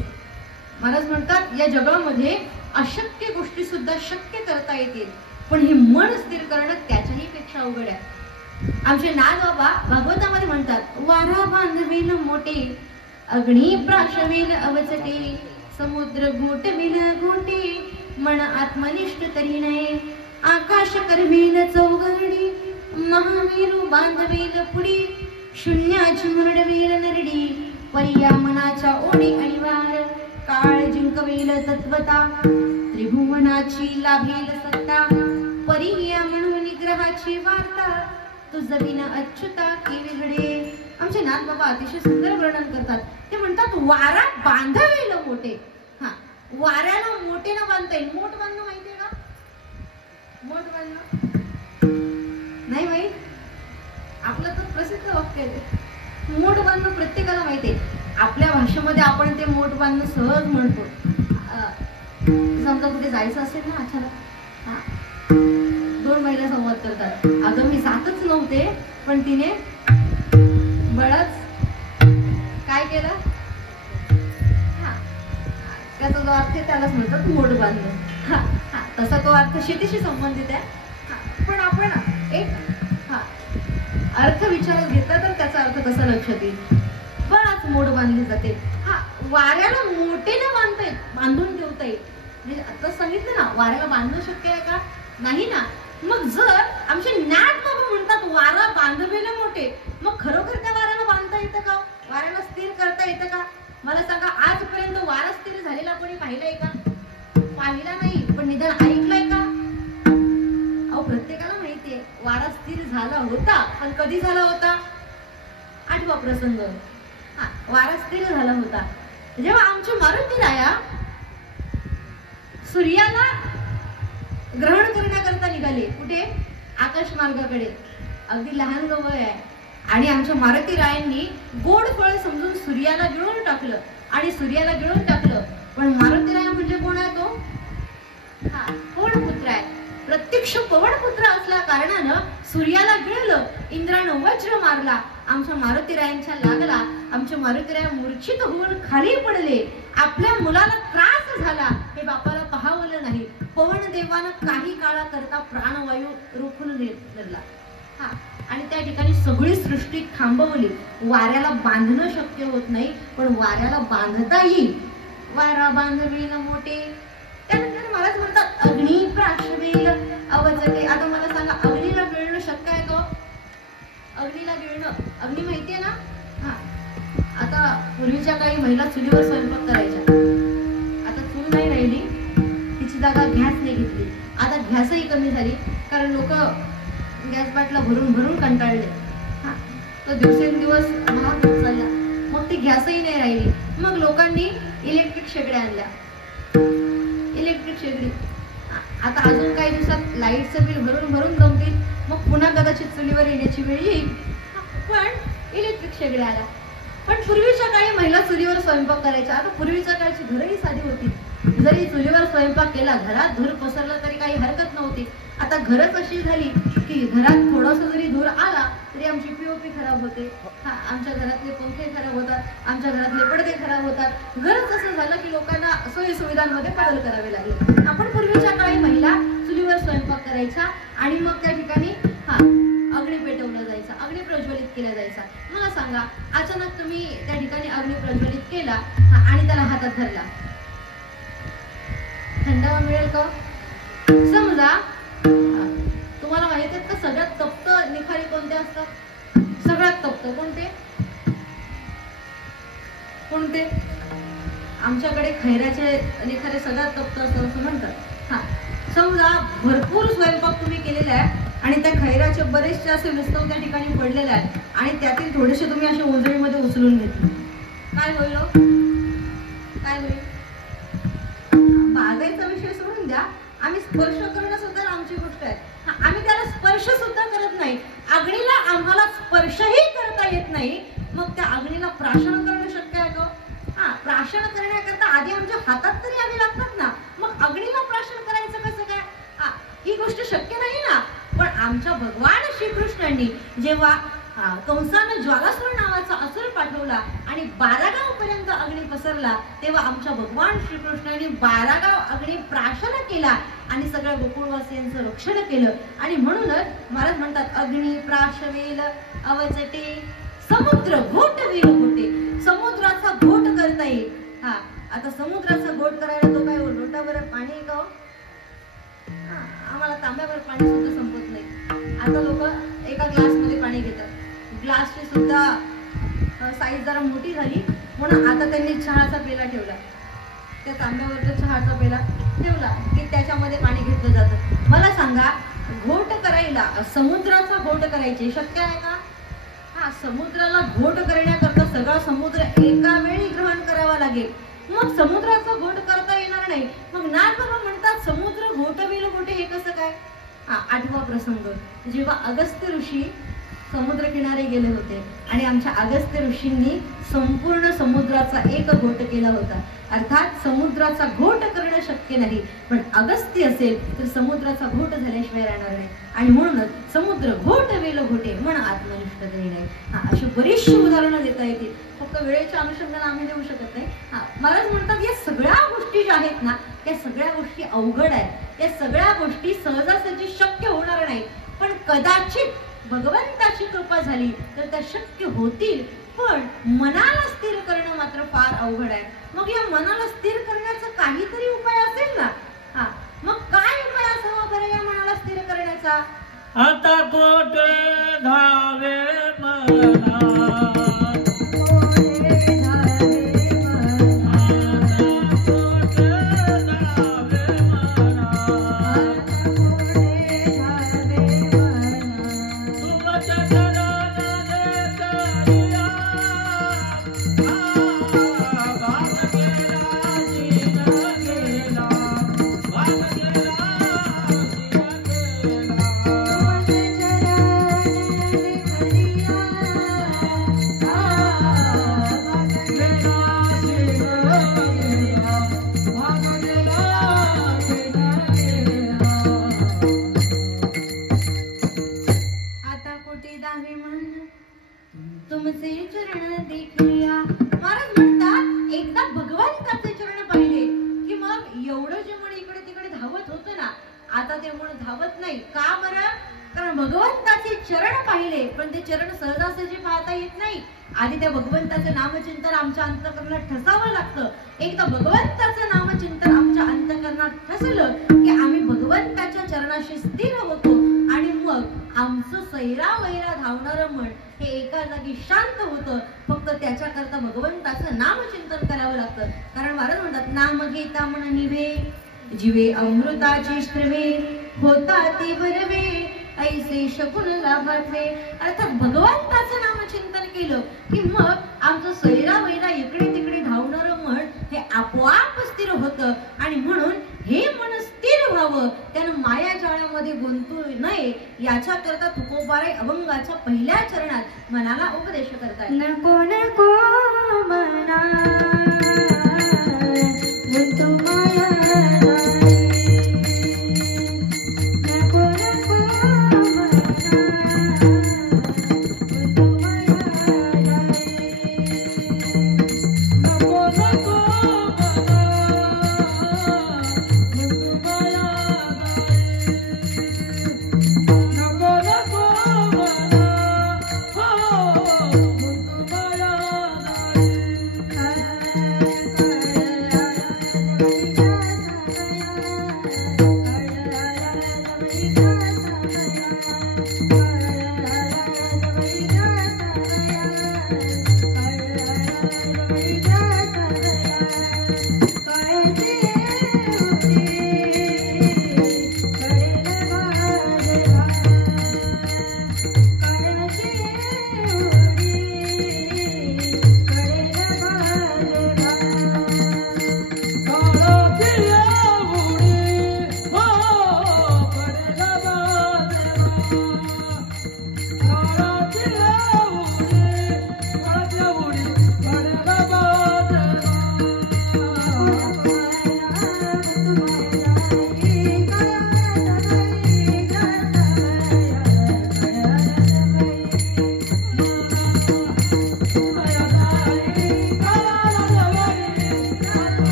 महाराज म्हणतात या जगामध्ये अशक्य गोष्टी सुद्धा शक्य करता येतील, पण हे मन स्थिर करणं त्याच्याही पेक्षा अवघड आहे. आमचे नाथ बाबा भागवतामध्ये म्हणतात, वारा बांधवेल मोठे अग्नी प्राशवेल अवचटे समुद्र गोटवेल गोटे मन आत्मनिष्ठ तरी नये आकाश करवेल चौघडी महामेरू बांधवेल पुडी शून्याची मुरडवेल नरडी परिया मनाच्या ओढी अनिवार्य काळ जिंकवेल तत्वता त्रिभुवनाची लाभेल सत्ता परिया म्हणून निग्रहाची वार्ता तुझ बिन अच्युता की वेगळे. आमचे नाथ बाबा अतिशय सुंदर वर्णन करतात. ते म्हणतात वारा बांधवेल मोठे. हा, वाऱ्याला मोठे ना बांधता येईल. मोठ बांधणं माहितीये का? मोठ बांधणं नाही माहित? आपलं तर प्रसिद्ध वाक्य आहे मोठ बांधणं, प्रत्येकाला माहितीये. आपल्या भाषेमध्ये आपण ते मोठ बांधणं सहज म्हणतो. समजा कुठे जायचं असेल ना अचानक, दोन महिला संवाद करतात. अगं मी जातच नव्हते पण तिने बळच काय केलं. हा, त्याचा जो अर्थ आहे त्यालाच म्हणतात मोठ बांधणं. हा हा, तसा तो अर्थ शेतीशी संबंधित आहे. पण आपण एक अर्थ विचारात घेतला तर त्याचा अर्थ कसा लक्षात येईल. बळाच मोठ बांधली जाते. हा, वाऱ्याला मोठेने बांधता येईल, बांधून ठेवता येईल. म्हणजे आता सांगितलं ना वाऱ्याला बांधणं शक्य आहे का? नाही ना. मग जर आमचे नाथ बाबा म्हणतात वारा बांधवेले मोठे, मग खरोखर त्या वाऱ्याला बांधता येतं का? वाऱ्याला स्थिर करता येतं का? मला सांगा, आजपर्यंत वारा स्थिर झालेला कोणी पाहिलाय का? पाहिला नाही, पण निदान ऐकलंय का? अहो, प्रत्येकाला माहितीये वारा स्थिर झाला होता, पण कधी झाला होता? आठवा प्रसंग. हा, वारा स्थिर झाला होता जेव्हा आमचे मारुती राया सूर्याला ग्रहण करण्याकरता निघाले. कुठे? आकाश मार्गाकडे. अगदी लहान गवळ आहे आणि आमच्या मारुती रायांनी गोड फळ समजून सूर्याला गिळून टाकलं आणि सूर्याला गिळून टाकलं. पण मारुती राया म्हणजे कोण आहे तो? हा, पवनपुत्र आहे. प्रत्यक्ष पवनपुत्र असल्या कारणानं सूर्याला गिळलं. इंद्रानं वज्र मारला, आमच्या मारुतीरायांच्या लागला. आमचे मारुतीराय मूर्छित होऊन खाली पडले. आपल्या मुलाला त्रास झाला हे बापाला पाहावलं नाही. पवन देवानं काही काळाकरता प्राणवायू रोखून धरला. हा, आणि त्या ठिकाणी सगळी सृष्टी थांबवली. वाऱ्याला बांधणं शक्य होत नाही, पण वाऱ्याला बांधता येईल. वारा बांधवेल मोठे. त्यानंतर महाराज म्हणतात अग्नी प्राशवेल अवचटे. आता मला सांगा, अग्नीला गिळणं शक्य आहे का? अग्नीला गिळणं, अग्नी माहितीये ना? हा, आता पूर्वीच्या काही महिला चुलीवर स्वयंपाक करायच्या. आता चूल नाही राहिली, तिची जागा गॅसने घेतली. आता गॅसही कमी झाली कारण लोक गॅस बाटला भरून भरून कंटाळले. हा, तो दिवसेंदिवस महाग होत चालला. मग ती गॅसही नाही राहिली. मग लोकांनी इलेक्ट्रिक शेगड्या आणल्या. इलेक्ट्रिक शेगडी. आता अजून काही दिवसात लाईटचं बिल भरून भरून जमतील. मग पुन्हा कदाचित चुलीवर येण्याची वेळ येईल. पण इलेक्ट्रिक शेगड्या आल्या. पण पूर्वीच्या काळी महिला चुलीवर स्वयंपाक करायच्या. आता पूर्वीच्या काळची घरही साधी होती. जरी चुलीवर स्वयंपाक केला, घरात धूर पसरला तरी काही हरकत नव्हती. आता घरच अशी झाली की घरात थोडासा जरी धूर आला तरी आमची पीओपी खराब होते. आमच्या घरातले पंखे खराब होतात, आमच्या घरातले पडदे खराब होतात. घरच असं झालं की लोकांना सोयी सुविधांमध्ये बदल करावे लागले. आपण पूर्वीच्या काळी महिला चुलीवर स्वयंपाक करायच्या आणि मग त्या ठिकाणी अग्नी पेटवला जायचा, अग्नी प्रज्वलित केला जायचा. मला सांगा, अचानक तुम्ही त्या ठिकाणी अग्नी प्रज्वलित केला आणि त्याला हातात धरला, थंडावा मिळेल का? समजा तुम्हाला माहित आहे का सगळ्यात तप्त निखारे कोणते असतात? सगळ्यात तप्त कोणते? कोणते? आमच्याकडे खैराचे निखारे सगळ्यात तप्त असतात असं म्हणतात. हा, समजा भरपूर स्वयंपाक तुम्ही केलेला आहे आणि त्या खैराचे बरेचसे असे विस्तव त्या ठिकाणी पडलेले आहेत आणि त्यातील थोडेसे तुम्ही असे उजळीमध्ये उचलून घेतले, काय होईल? काय होईल? बाजायचा विषय सोडून द्या, आम्ही स्पर्श करणं सुद्धा आमची गोष्ट आहे. आम्ही त्याला स्पर्श सुद्धा करत नाही. अग्नीला आम्हाला स्पर्शही करता येत नाही. मग त्या अग्नीला प्राशन करणं शक्य आहे का? हा, प्राशन करण्याकरता आधी आमच्या हातात तरी आम्ही लागतात ना. मग अग्नीला प्राशन करायचं कसं काय? ही गोष्ट शक्य नाही ना. पण आमच्या भगवान श्रीकृष्णांनी जेव्हा कंसानं ज्वालासुर नावाचा असुर पाठवला आणि 12 गाव पर्यंत अग्नी पसरला, तेव्हा आमच्या भगवान श्रीकृष्णांनी 12 गाव अग्नी प्राशन केला आणि सगळ्या गोकुळवासियांचं रक्षण केलं. आणि म्हणूनच महाराज म्हणतात अग्नी प्राशवेल अवचटे समुद्र घोटवेल घोटे. समुद्राचा घोट करता येईल. हा, आता समुद्राचा घोट करायला तो काय लोटाभर पाणी आहे का? आम्हाला तांब्यावर पाणी सुद्धा संपत नाही. आता लोक एका ग्लासमध्ये पाणी घेतात. ग्लासची सुद्धा साईज जरा मोठी झाली म्हणून आता त्यांनी चहाचा पेला ठेवला, त्या तांब्यावरचा चहाचा पेला ठेवला की त्याच्यामध्ये पाणी घेतलं जातं. मला सांगा, घोट करायला समुद्राचा घोट करायचे शक्य आहे का? हा, समुद्राला घोट करण्याकरता सगळा समुद्र एका वेळी ग्रहण करावा लागेल. मग समुद्राचा घोट करता येणार नाही. मग ज्ञानबाबा म्हणतात समुद्र घोटवेल घोटे हे कसं काय? आठवा प्रसंग, जेव्हा अगस्त्य ऋषी समुद्र किनारे गेले होते आणि आमच्या अगस्त्य ऋषींनी संपूर्ण समुद्राचा एक घोट केला होता. अर्थात समुद्राचा घोट करणं शक्य नाही, पण अगस्त्य असेल तर समुद्राचा घोट झाल्याशिवाय राहणार नाही. आणि म्हणूनच समुद्र घोट वेल घोटे म्हण आत्मनिष्ठ तरी नाही. अशी बरीचशी उदाहरणं देता येतील, फक्त वेळेच्या अनुषंगाने आम्ही देऊ शकत नाही. महाराज म्हणतात या सगळ्या गोष्टी ज्या आहेत ना, त्या सगळ्या गोष्टी अवघड आहेत. या सगळ्या गोष्टी सहजासहजी शक्य होणार नाही, पण कदाचित भगवंताची कृपा झाली तर त्या शक्य होतील. पण मनाला स्थिर करणं मात्र फार अवघड आहे. मग या मनाला स्थिर करण्याचा काहीतरी उपाय असेल ना? मग काय उपाय असावा बरं या मनाला स्थिर करण्याचा? आता कोठे धावे मना, तुमचे चरण देखिया. महाराज म्हणतात एकदा भगवंताचे चरण पाहिले की मग एवढं जे मन इकडे तिकडे धावत होतं ना, आता ते मन धावत नाही. का बरं? कारण भगवंताचे चरण पाहिले, पण ते चरण सहजासहजी पाहता येत नाही. आधी त्या भगवंताचं नामचिंतन आमच्या अंतःकरणात ठसावं लागतं. एकदा भगवंताचं नामचिंतन आमच्या अंतःकरणात ठसलं की आम्ही भगवंताच्या चरणाशी स्थिर होतो आणि मग आमचं सैरा वैरा धावणारं मन हे एका जागी शांत होतं. फक्त त्याच्याकरता भगवंताचं नामचिंतन करावं लागतं. कारण महाराज म्हणतात नाम घेता मन निवे, जीवे अमृताची स्त्रवे, होता ते बरवे, ऐसे शकुन लाभावे. अर्थात भगवंताचं नामचिंतन केलं की मग आमचं सैरा वैरा इकडे तिकडे धावणारं मन हे आपोआप स्थिर होतं. आणि म्हणून हे मन स्थिर व्हावं, त्यानं माया जाळामध्ये गुंतू नये, याच्या करता तुकोबाराय अभंगाच्या पहिल्या चरणात मनाला उपदेश करतात. नको नको मना गुंतू माया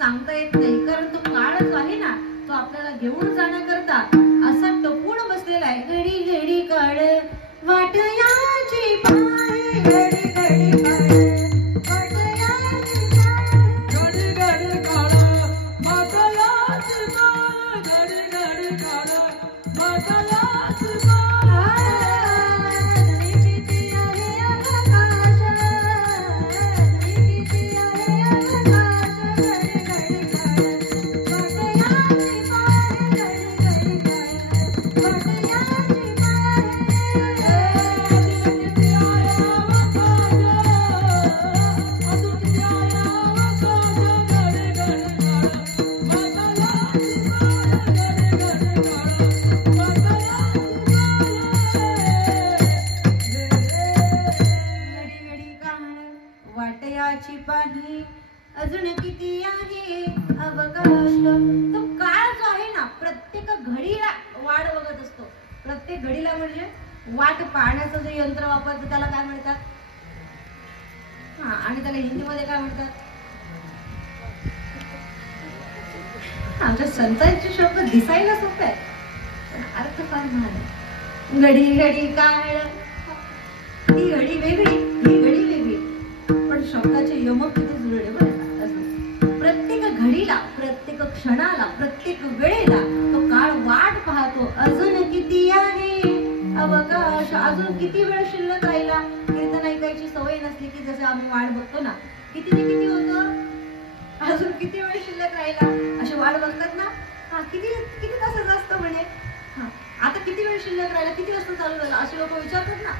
सांगता येत नाही. कारण तो काळच आहे ना, तो आपल्याला घेऊन जाण्याकरता असा टपून बसलेला आहे. काळ वाटयाची पाहे घडी घडी काळ वाटयाची पाहे घडी घडी काळ वाटयाची पाहे घडी घडी काळ वाटयाची पाहे किती आहे आकाश किती आहे आकाश घडी घडी काळ वाटयाची पाहे घडी घडी काळ वाटयाची वाटयाची पाही अजून किती आहे अवकाश. तो काळ जो आहे ना प्रत्येक घडीला वाट बघत असतो. प्रत्येक घडीला म्हणजे वाट पाहण्याचं जे यंत्र वापरतं त्याला काय म्हणतात. हा आणि त्याला हिंदीमध्ये काय म्हणतात. आमच्या संतांचे शब्द दिसायला सोपे आहेत पण अर्थ फार महान आहे. घडी घडी काळ ही घडी वेगळी ही घडी वेगळी पण शब्दाचे यमक किती जुळले बरं का. प्रत्येक घडीला प्रत्येक क्षणाला प्रत्येक वेळेला तो काळ वाट पाहतो. अजून किती आहे अवकाश अजून किती वेळ शिल्लक राहिला. कीर्तन ऐकायची सवय नसली की जसं आम्ही वाट बघतो ना किती ते किती होतं अजून किती वेळ शिल्लक राहिला अशी वाट बघतात ना. हा किती किती तासाचं असतं म्हणे. हा आता किती वेळ शिल्लक राहिला किती वाजता चालू झाला असे लोक विचारतात ना.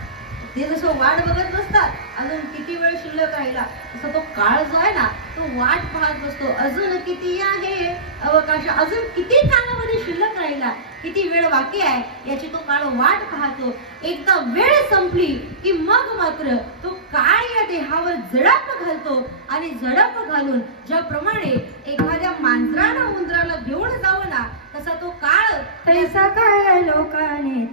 ते जसं वाट बघत बसतात अजून किती वेळ शिल्लक राहिला तसं तो काळ जो आहे ना तो वाट पाहत बसतो. अजून किती आहे अवकाश अजून किती कालावधी शिल्लक राहिला किती वेळ बाकी आहे याची तो काळ वाट पाहतो. एकदा वेळ संपली की मग मात्र तो काळ या देहावर झडप घालतो आणि झडप घालून ज्याप्रमाणे एखाद्या मांजरानं उंदराला घेऊन जावं ना तसा तो काळ तैसा काळ लोकाने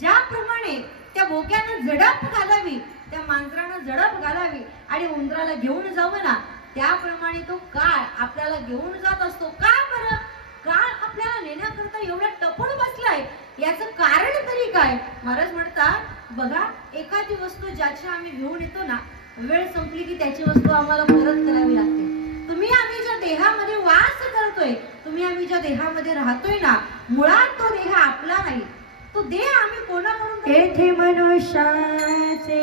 ज्याप्रमाणे त्या बोक्यानं झडप घालावी त्या मांजरानं झडप घालावी आणि उंदराला घेऊन जावं ना त्याप्रमाणे तो काळ आपल्याला घेऊन जात असतो. का बरं काळ आपल्याला नेण्याकरता एवढा टपून बसलाय याचं कारण तरी काय. महाराज म्हणतात बघा एखादी वस्तू ज्याची आम्ही घेऊन येतो ना वेळ संपली की त्याची वस्तू आम्हाला परत करावी लागते. तुम्ही आम्ही ज्या देहामध्ये वास करतोय तुम्ही आम्ही ज्या देहामध्ये राहतोय ना मुळात तो देह आपला नाही. तो देह आम्ही कोणाकडून येथे मनुष्याचे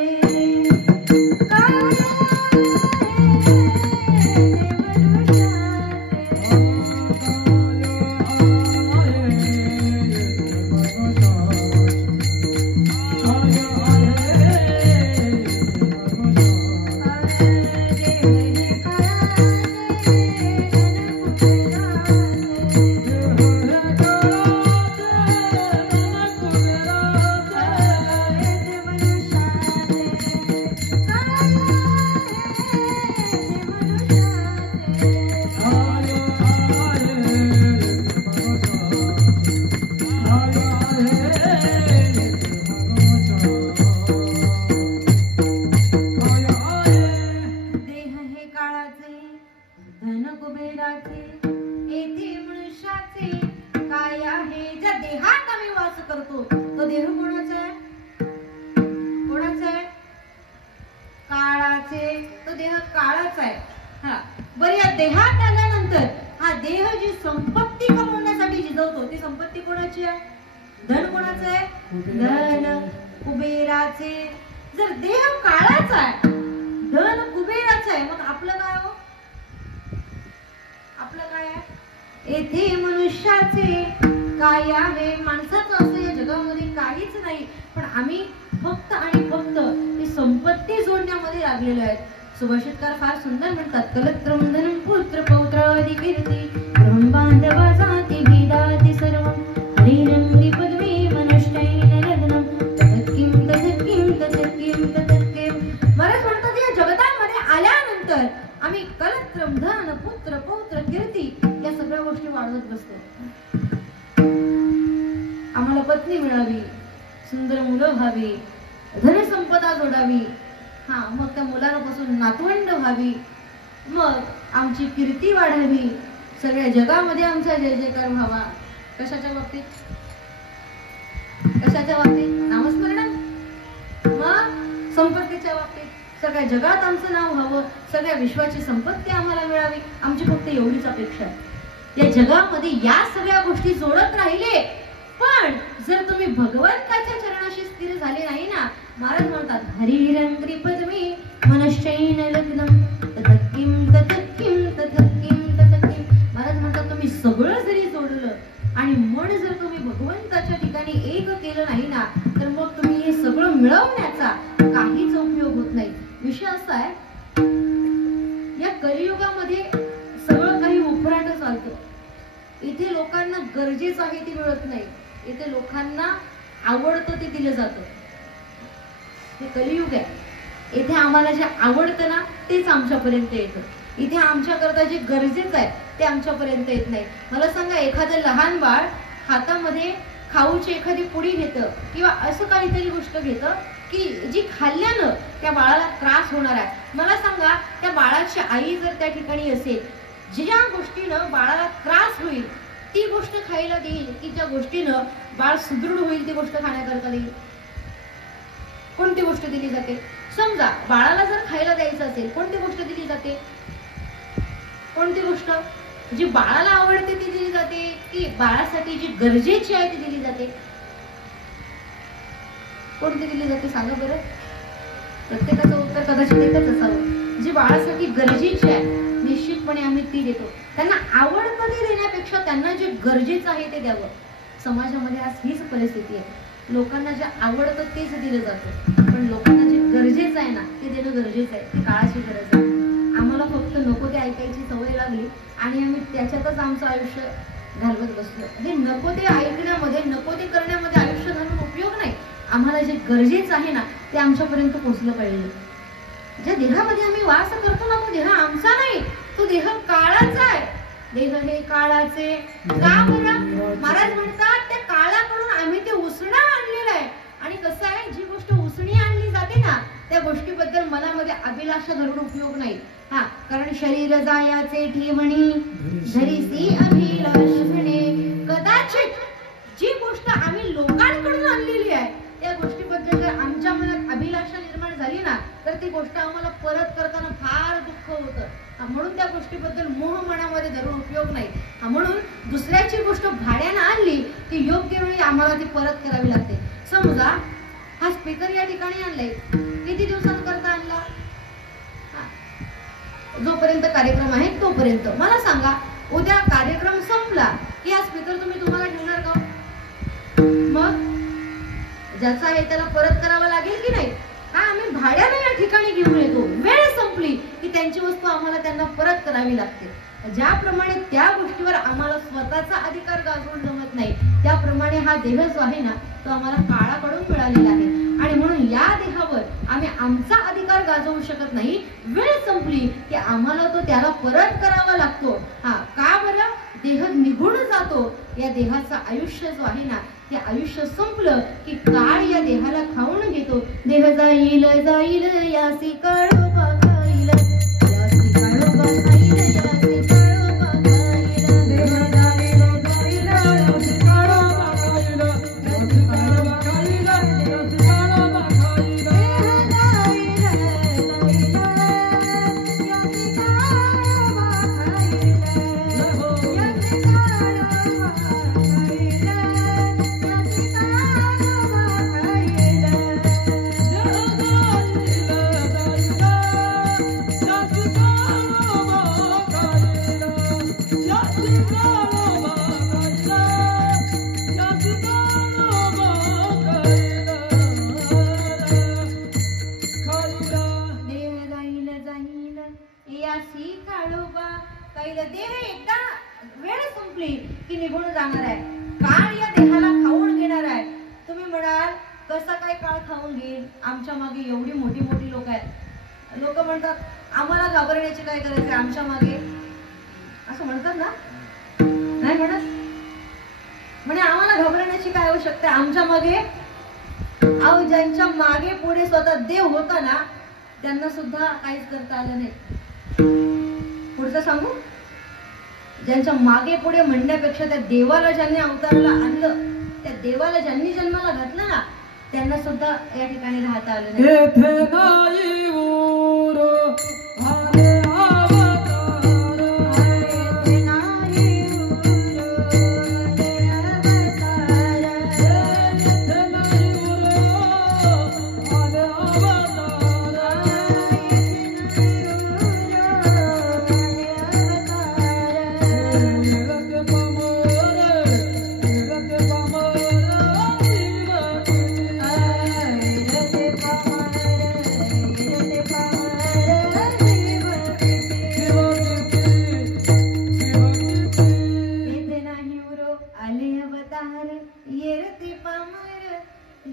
तो देह काळाचा आहे. हा बरं या देहात आल्यानंतर हा देह जी संपत्ती कमवण्यासाठी झिजवतो ती संपत्ती कोणाची आहे. धन कोणाचं आहे. धन कुबेराचे. जर देह काळाचा आहे धन कुबेराचं आहे मग आपलं काय हो. आपलं काय आहे. येथे मनुष्याचे काय आहे. माणसाचं असं या जगामध्ये काहीच नाही पण आम्ही फक्त आणि फक्त ती संपत्ती जोडण्यामध्ये लागलेलो आहे. सुभाषितकार फार सुंदर म्हणतात, कलत्रम धनम पुत्र पौत्रादि कीर्ती ब्रह्म बांधवा जाती भेदाति सर्वं हरिरंगी पदवी मनष्टैन लग्नम तत्किम तत्किम तत्किम तत्किम. महाराज म्हणतात या जगतामध्ये आल्यानंतर आम्ही कलत्रम धन पुत्र पौत्र कीर्ती या सगळ्या गोष्टी वाढवत बसतो. आम्हाला पत्नी मिळावी, सुंदर मुलं व्हावी, धनसंपदा जोडावी, हा मग त्या मुलांपासून नातवंड व्हावी, मग आमची कीर्ती वाढावी, सगळ्या जगामध्ये आमचा जय जयकार व्हावा. कशाच्या बाबतीत? कशाच्या बाबतीत? नामस्मरण. मग संपत्तीच्या बाबतीत सगळ्या जगात आमचं नाव व्हावं, सगळ्या विश्वाची संपत्ती आम्हाला मिळावी, आमची फक्त एवढीच अपेक्षा आहे. या जगामध्ये या सगळ्या गोष्टी जोडत राहिले, पण जर तुम्ही भगवंताच्या चरणाशी स्थिर झाले नाही ना, महाराज म्हणतात हरिरंगी पदवी मनश्चैन लग्नम तत्किम तत्किम तत्किम तत्किम. महाराज म्हणतात तुम्ही सगळं जरी जोडलं आणि मन जर तुम्ही भगवंताच्या ठिकाणी एक केलं नाही ना, तर मग तुम्ही हे सगळं मिळवण्याचा काहीच उपयोग होत नाही. विषय असा आहे, या कलियुगामध्ये सगळं काही उफराट चालतं. इथे लोकांना गरजेचं आहे ते मिळत नाही, इथे लोकांना आवडतं ते दिलं जातं. हे कलियुग आहे. इथे आम्हाला जे आवडतं ना तेच आमच्यापर्यंत येतं. इथे आमच्याकरता जे गरजेचं आहे ते आमच्यापर्यंत येत नाही. मला सांगा, एखादं लहान बाळ हातामध्ये खाऊची एखादी पुडी घेतं किंवा असं काहीतरी गोष्ट घेतं की जी खाल्ल्यानं त्या बाळाला त्रास होणार आहे. मला सांगा, त्या बाळाची आई जर त्या ठिकाणी असेल, ज्या गोष्टीनं बाळाला त्रास होईल ती गोष्ट खायला देईल की ज्या गोष्टीनं बाळ सुदृढ होईल ती गोष्ट खाण्याकरता देईल? कोणती गोष्ट दिली जाते? समजा बाळाला जर खायला द्यायचं असेल, कोणती गोष्ट दिली जाते? कोणती गोष्ट जी बाळाला आवडते ती दिली जाते की बाळासाठी जी गरजेची आहे ती दिली जाते? कोणती दिली जाते सांगा बरं? प्रत्येकाचं उत्तर कदाचित एकच असावं. जी बाळासाठी गरजेची आहे निश्चितपणे आम्ही ती देतो. त्यांना आवडतं ते देण्यापेक्षा त्यांना जे गरजेचं आहे ते द्यावं. समाजामध्ये आज हीच परिस्थिती आहे. लोकांना जे आवडतं तेच दिलं जातं, पण लोकांना जे गरजेचं आहे ना ते देणं गरजेचं आहे. ती काळाची गरज आहे. आम्हाला फक्त नको ते ऐकायची सवय लागली आणि आम्ही त्याच्यातच आमचं आयुष्य घालवत बसलो. हे नको ते ऐकण्यामध्ये, नको ते करण्यामध्ये आयुष्य घालून उपयोग नाही. आम्हाला जे गरजेचं आहे ना ते आमच्यापर्यंत पोहोचलं पाहिजे. ज्या देहामध्ये आम्ही वास करतो ना तो देह आमचा नाही, तो देह काळाचा आहे. देह हे काळाचे का बरं? महाराज म्हणतात त्या काळाकडून आम्ही ते उसणं आणलेलं आहे. आणि कसं आहे, जी गोष्ट उसणी आणली जाते ना त्या गोष्टीबद्दल मनामध्ये अभिलाषा धरून उपयोग नाही. हा, कारण शरीर जायाचे ठेवणी धरीसी अभिलाषणे. कदाचित जी गोष्ट आम्ही लोकांकडून आणलेली आहे त्या गोष्टीबद्दल जर आमच्या मनात अभिलाषा निर्माण झाली ना तर ती गोष्ट आम्हाला परत करताना फार दुःख होतं. म्हणून त्या गोष्टीबद्दल मोह मनामध्ये धरून उपयोग नाही. म्हणून दुसऱ्याची गोष्ट भाड्यानं आणली की योग्य वेळी आम्हाला ती परत करावी लागते. समजा हा स्पीकर या ठिकाणी आणलाय, किती दिवसांकरता आणला? जोपर्यंत कार्यक्रम आहे तोपर्यंत. मला सांगा, उद्या कार्यक्रम संपला की हा स्पीकर तुम्हाला ठेवणार का? मग ज्याचा आहे त्याला परत करावा लागेल की नाही? हा, आम्ही भाड्याने या ठिकाणी घेऊन येतो. वेळ संपली की त्यांची वस्तू आम्हाला त्यांना परत करावी लागते. ज्याप्रमाणे त्या गोष्टीवर आम्हाला स्वतःचा अधिकार गाजवून जमत नाही, त्याप्रमाणे हा देह जो आहे ना तो आम्हाला काळाकडून मिळालेला आहे. आणि म्हणून या देहावर आम्ही आमचा अधिकार गाजवू शकत नाही. वेळ संपली की आम्हाला तो त्याला परत करावा लागतो. हा, का बरं? देह निघून जातो. या देहाचं आयुष्य जो आहे ना ते आयुष्य संपलं की काळ या देहाला खाऊन घेतो. देह जाईल जाईल यासी काळोबा खाईल, यासी काळोबा खाईल, यासी काळोबा खाईल. देह जाईल जाईल यासी काळोबा खाईल, यासी काळोबा खाईल, यासी काळोबा खाईल. देह जाईल जाईल यासी काळोबा खाईल, यासी काळोबा खाईल. देह जाईल जाईल आमच्या मागे एवढी मोठी मोठी लोक आहेत. लोक म्हणतात आम्हाला घाबरण्याची काय गरज आहे, आमच्या मागे असं म्हणतात ना, नाही म्हणत म्हणजे आम्हाला घाबरण्याची काय आवश्यकता आहे, आमच्या मागे. अहो ज्यांच्या मागे पुढे स्वतः देव होता ना त्यांना सुद्धा काहीच करता आलं नाही. पुढचं सांगू, ज्यांच्या मागे पुढे म्हणण्यापेक्षा त्या देवाला ज्यांनी अवताराला आणलं, त्या देवाला ज्यांनी जन्माला घातलं ना त्यांना सुद्धा या ठिकाणी राहता आलं नाही. येथे नाही ऊर आले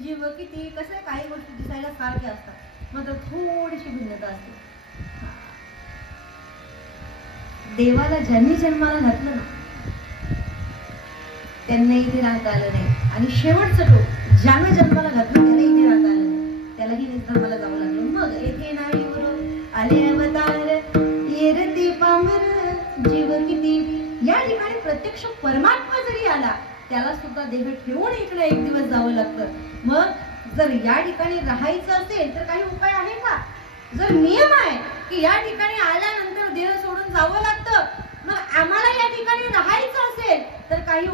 जीव किती कसं काही गोष्टी दिसायला सारख्या असतात मात्र थोडीशी भिन्नता असते. देवाला ज्यांनी जन्माला घातलं ना त्यांना इथे राहता आलं नाही, आणि शेवटचं टोक ज्यानं जन्माला घातलं त्याला इथे राहता आलं नाही, त्यालाही निधर्माला जावं लागलं. मग येथे नाही आले अवतार येरते पामर जीव किती. या ठिकाणी प्रत्यक्ष परमात्मा जरी आला त्याला सुद्धा देह ठेवून इकडे एक दिवस जावं लागतं. मग जर या ठिकाणी राहायचं असेल तर काही उपाय आहे का? जर नियम आहे की या ठिकाणी आल्यानंतर देह सोडून जावं लागतं, मग आम्हाला या ठिकाणी राहायचं असेल तर काही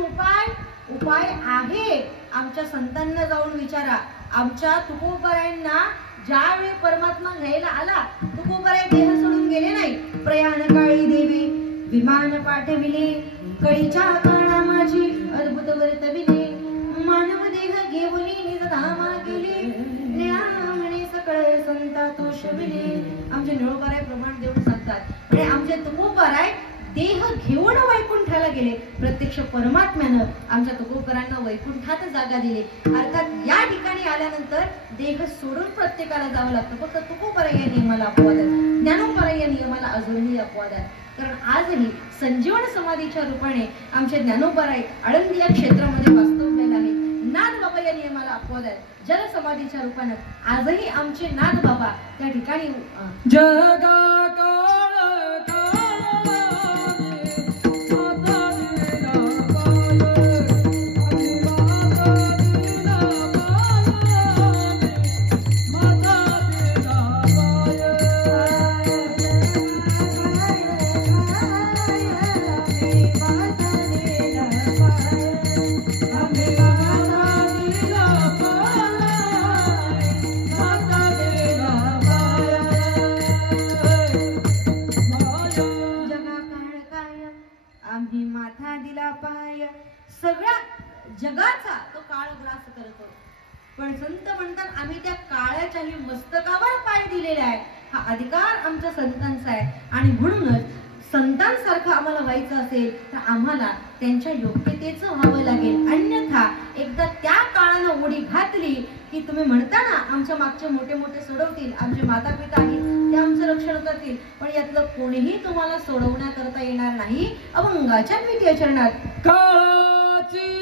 उपाय आहे. आमच्या संतांना जाऊन विचारा. आमच्या तुकोबरायांना ज्यावेळी परमात्मा घ्यायला आला तुकोबराय देह सोडून गेले नाही. प्रयाण काळी देवी विमान पाठविले, कळीच्या काळा माझी अद्भुत वर्तविले, मानव देह घेऊनी निज धामा गेले, म्हणे सकळ संता तो शविले. आमचे निळोबाराय प्रमाण देऊन सांगतात म्हणजे आमचे तुकोबराय देह घेऊन वैकुंठाला गेले. प्रत्यक्ष परमात्म्यानं आमच्या तुकोबरांना वैकुंठात जागा दिली. अर्थात या ठिकाणी आल्यानंतर देह सोडून प्रत्येकाला जावं लागतं. फक्त तुकोबराय या नियमाला अपवाद आहे, ज्ञानोबराय या नियमाला अजूनही अपवाद आहे. कारण आजही संजीवन समाधीच्या रूपाने आमचे ज्ञानोबराय आळंदी या क्षेत्रामध्ये वास्तव्याला आहे. नाथ बाबा या नियमाला अपवाद आहे. जल समाधीच्या रूपाने आजही आमचे नाथ बाबा त्या ठिकाणी जगा सगळ्या जगाचा तो काळ ग्रास करतो. पण संत म्हणतात आम्ही त्या काळाच्याही मस्तकावर पाय दिलेला आहे. हा अधिकार आमच्या संतांचा आहे. आणि म्हणूनच संतांसारखं आम्हाला व्हायचं असेल तर आम्हाला त्यांच्या योग्यतेचं व्हावं लागेल. अन्यथा एकदा त्या काळानं उडी घातली की तुम्ही म्हणता ना आमच्या मागचे मोठे मोठे सोडवतील, आमचे माता पिता आहेत ते आमचं रक्षण करतील, पण यातलं कोणीही तुम्हाला सोडवण्याकरता येणार नाही. अभंगाच्या द्वितीय चरणात काळाची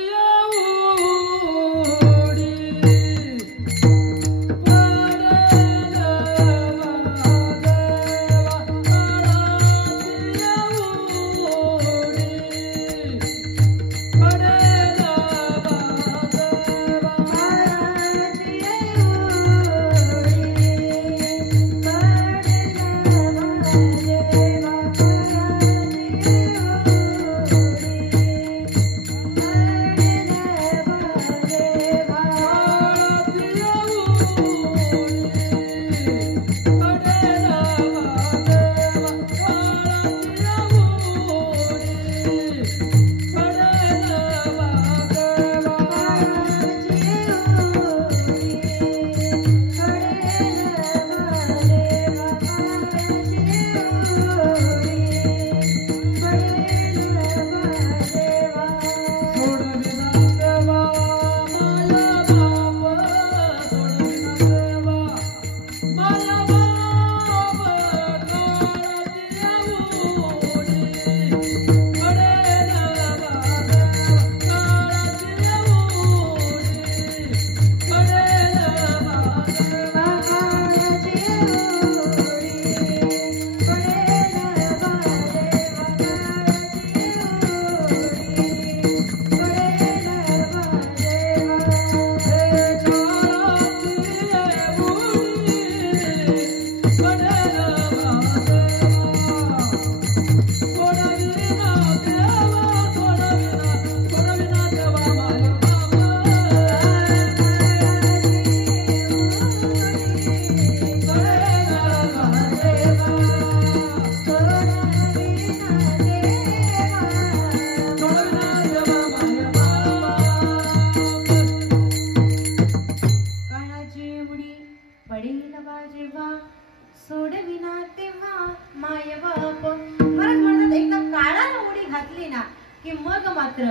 सोडविना तेव्हा माय बाप. महाराज म्हणतात एकदा काळानं उडी घातली ना की मग मात्र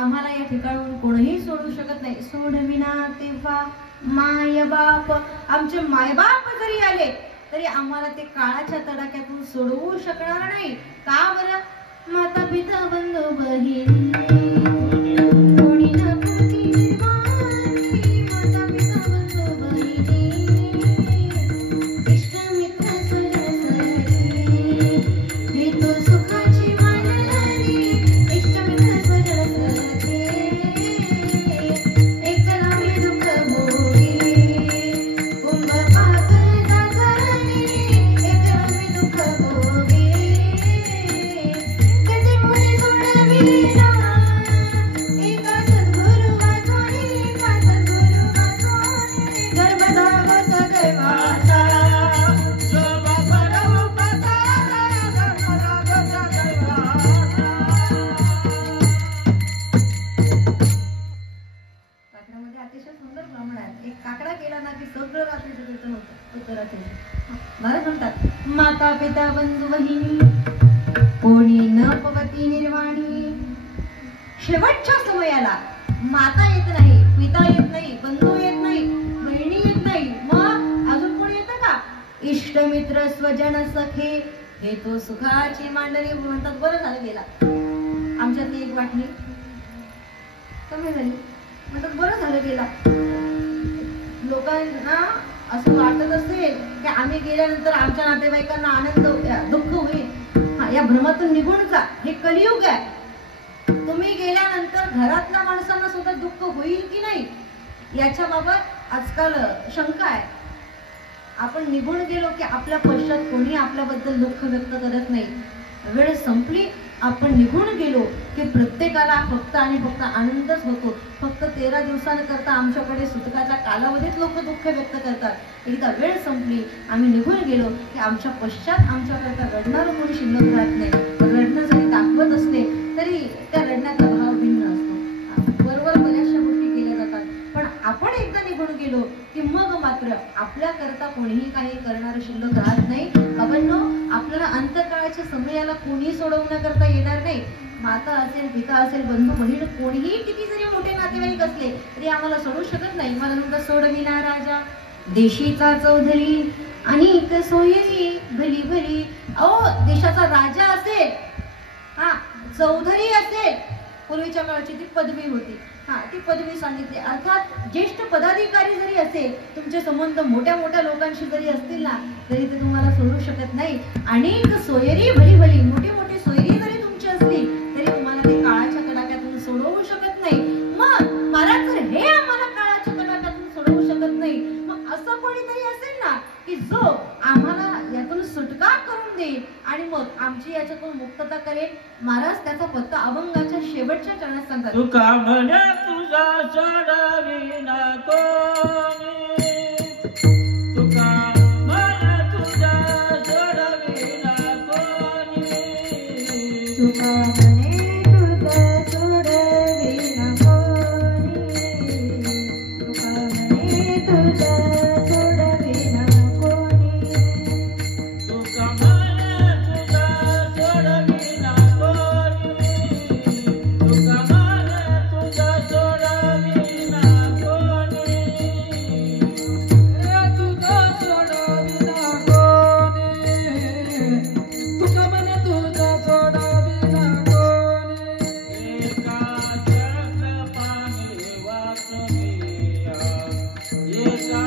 आम्हाला या ठिकाणून कोणीही सोडू शकत नाही. सोडविना तेव्हा माय बाप. आमचे मायबाप जरी आले तरी आम्हाला ते काळाच्या तडाख्यातून सोडवू शकणार नाही. का बरं? माता पिता बंधू बहीण कोणी न पती निर्वाणी, माता पिता बंधू बहिणी इष्ट मित्र स्वजन सखी हेतू सुखाची मांडणी, इष्ट मित्र स्वजन सखी एक नामे दुःख भोगी कुंभ पाक जागरणी, एक नामे दुःख भोगी कधी कोणी सोडविना एका सद्गुरु वाचोनी, एका सद्गुरु वाचोनी गर्भधावत दैवाचा काकडामध्ये अतिशय सुंदर ब्राह्मण आहेत. एक काकडा केला ना की सगळं रात्रीचं कीर्तन होतं. उत्तर रात्रीचं महाराज म्हणतात माता पिता बंधू बहिणी कोणी न पवती निर्वाणी. शेवटच्या समयाला माता येत नाही, पिता येत नाही, बंधू येत नाही, बहिणी येत नाही, मग अजून कोणी येतं का? इष्ट मित्र स्वजन सखे हेतू सुखाची मांडणी. म्हणतात बरं झालं गेला आमच्यातली एक वाटणी कमी झाली. म्हणतात बरं झालं गेला. लोकांना असं वाटत असेल की आम्ही गेल्यानंतर आमच्या नातेवाईकांना आनंद दुःख होईल. या भ्रमातून निघून जा. हे कलियुग आहे. तुम्ही गेल्यानंतर घरातल्या माणसांना सुद्धा दुःख होईल की नाही याच्या बाबत आजकाल शंका आहे. आपण निघून गेलो की आपल्या पश्चात कोणी आपल्याबद्दल दुःख व्यक्त करत नाही. वेळ संपली, आपण निघून गेलो की प्रत्येकाला फक्त आणि फक्त आनंदच होतो. फक्त 13 दिवसांकरता आमच्याकडे सुटकाच्या कालावधीत लोक दुःख व्यक्त करतात. एकदा वेळ संपली, आम्ही निघून गेलो की आमच्या पश्चात आमच्याकरता रडणारं कोणी शिल्लक राहत नाही. रडणं जरी दाखवत असले तरी त्या रडण्याचा भाव भिन्न असतो. बरोबर बऱ्याचशा गोष्टी केल्या जातात, पण आपण एकदा निघून गेलो की मग मात्र आपल्याकरता कोणीही काही करणारं शिल्लक राहत नाही. अबन्नो, आपल्याला अंतकाळाच्या समयाला कोणी सोडवण्याकरता येणार नाही. माता असेल, पिता असेल, बंधू बहीण कोणीही किती जरी मोठे नातेवाईक असले तरी आम्हाला सोडू शकत नाही. मला तुमचा सोडविना राजा देशीचा चौधरी आणि सोयरी भली भली. अहो, देशाचा राजा असेल, चौधरी असेल, पूर्वीच्या काळाची ती पदवी होती. ती पदवी सांगितली. अर्थात ज्येष्ठ पदाधिकारी जरी असेल, तुमचे संबंध मोठ्या मोठ्या लोकांशी जरी असतील ना तरी ते तुम्हाला सोडू शकत नाही. अनेक सोयरी भली भली, मोठी मोठी सोयरी जरी तुमची असली तरी तुम्हाला ते काळाच्या तडाख्यातून सोडवू शकत नाही. मग महाराज जर हे आम्हाला काळाच्या तडाख्यातून सोडवू शकत नाही, मग असं कोणीतरी असेल ना की जो आम्हाला यातून सुटका करून देईल आणि मग आमची याच्यातून मुक्तता करेल. महाराज त्याचा पत्ता अभंगाच्या शेवटच्या चरणात सांगतात. तुका म्हणे तुझा सोडविना कोणी, तुका म्हणे तुझा सोडविना कोणी, तुका म्हणे तुझा सोडविना कोणी, तुका म्हणे तुझा सोडविना कोणी, तुका म्हणे तुझा सोडविना कोणी, तुका म्हणे तुझा सोडविना कोणी, तुझा सोडविना कोणी, तुका म्हणे तुझा सोडविना कोणी. एका चक्रपाणी वाचविया, एका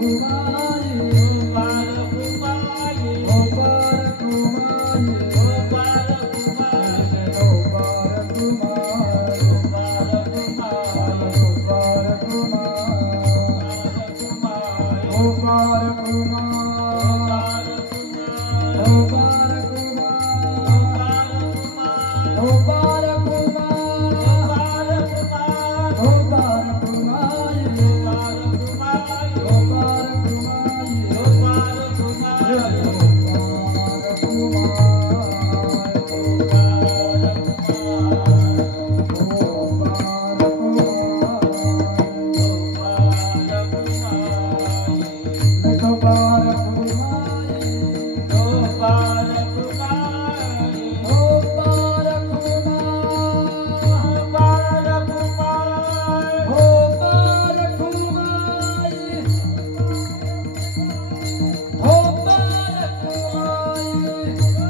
Oh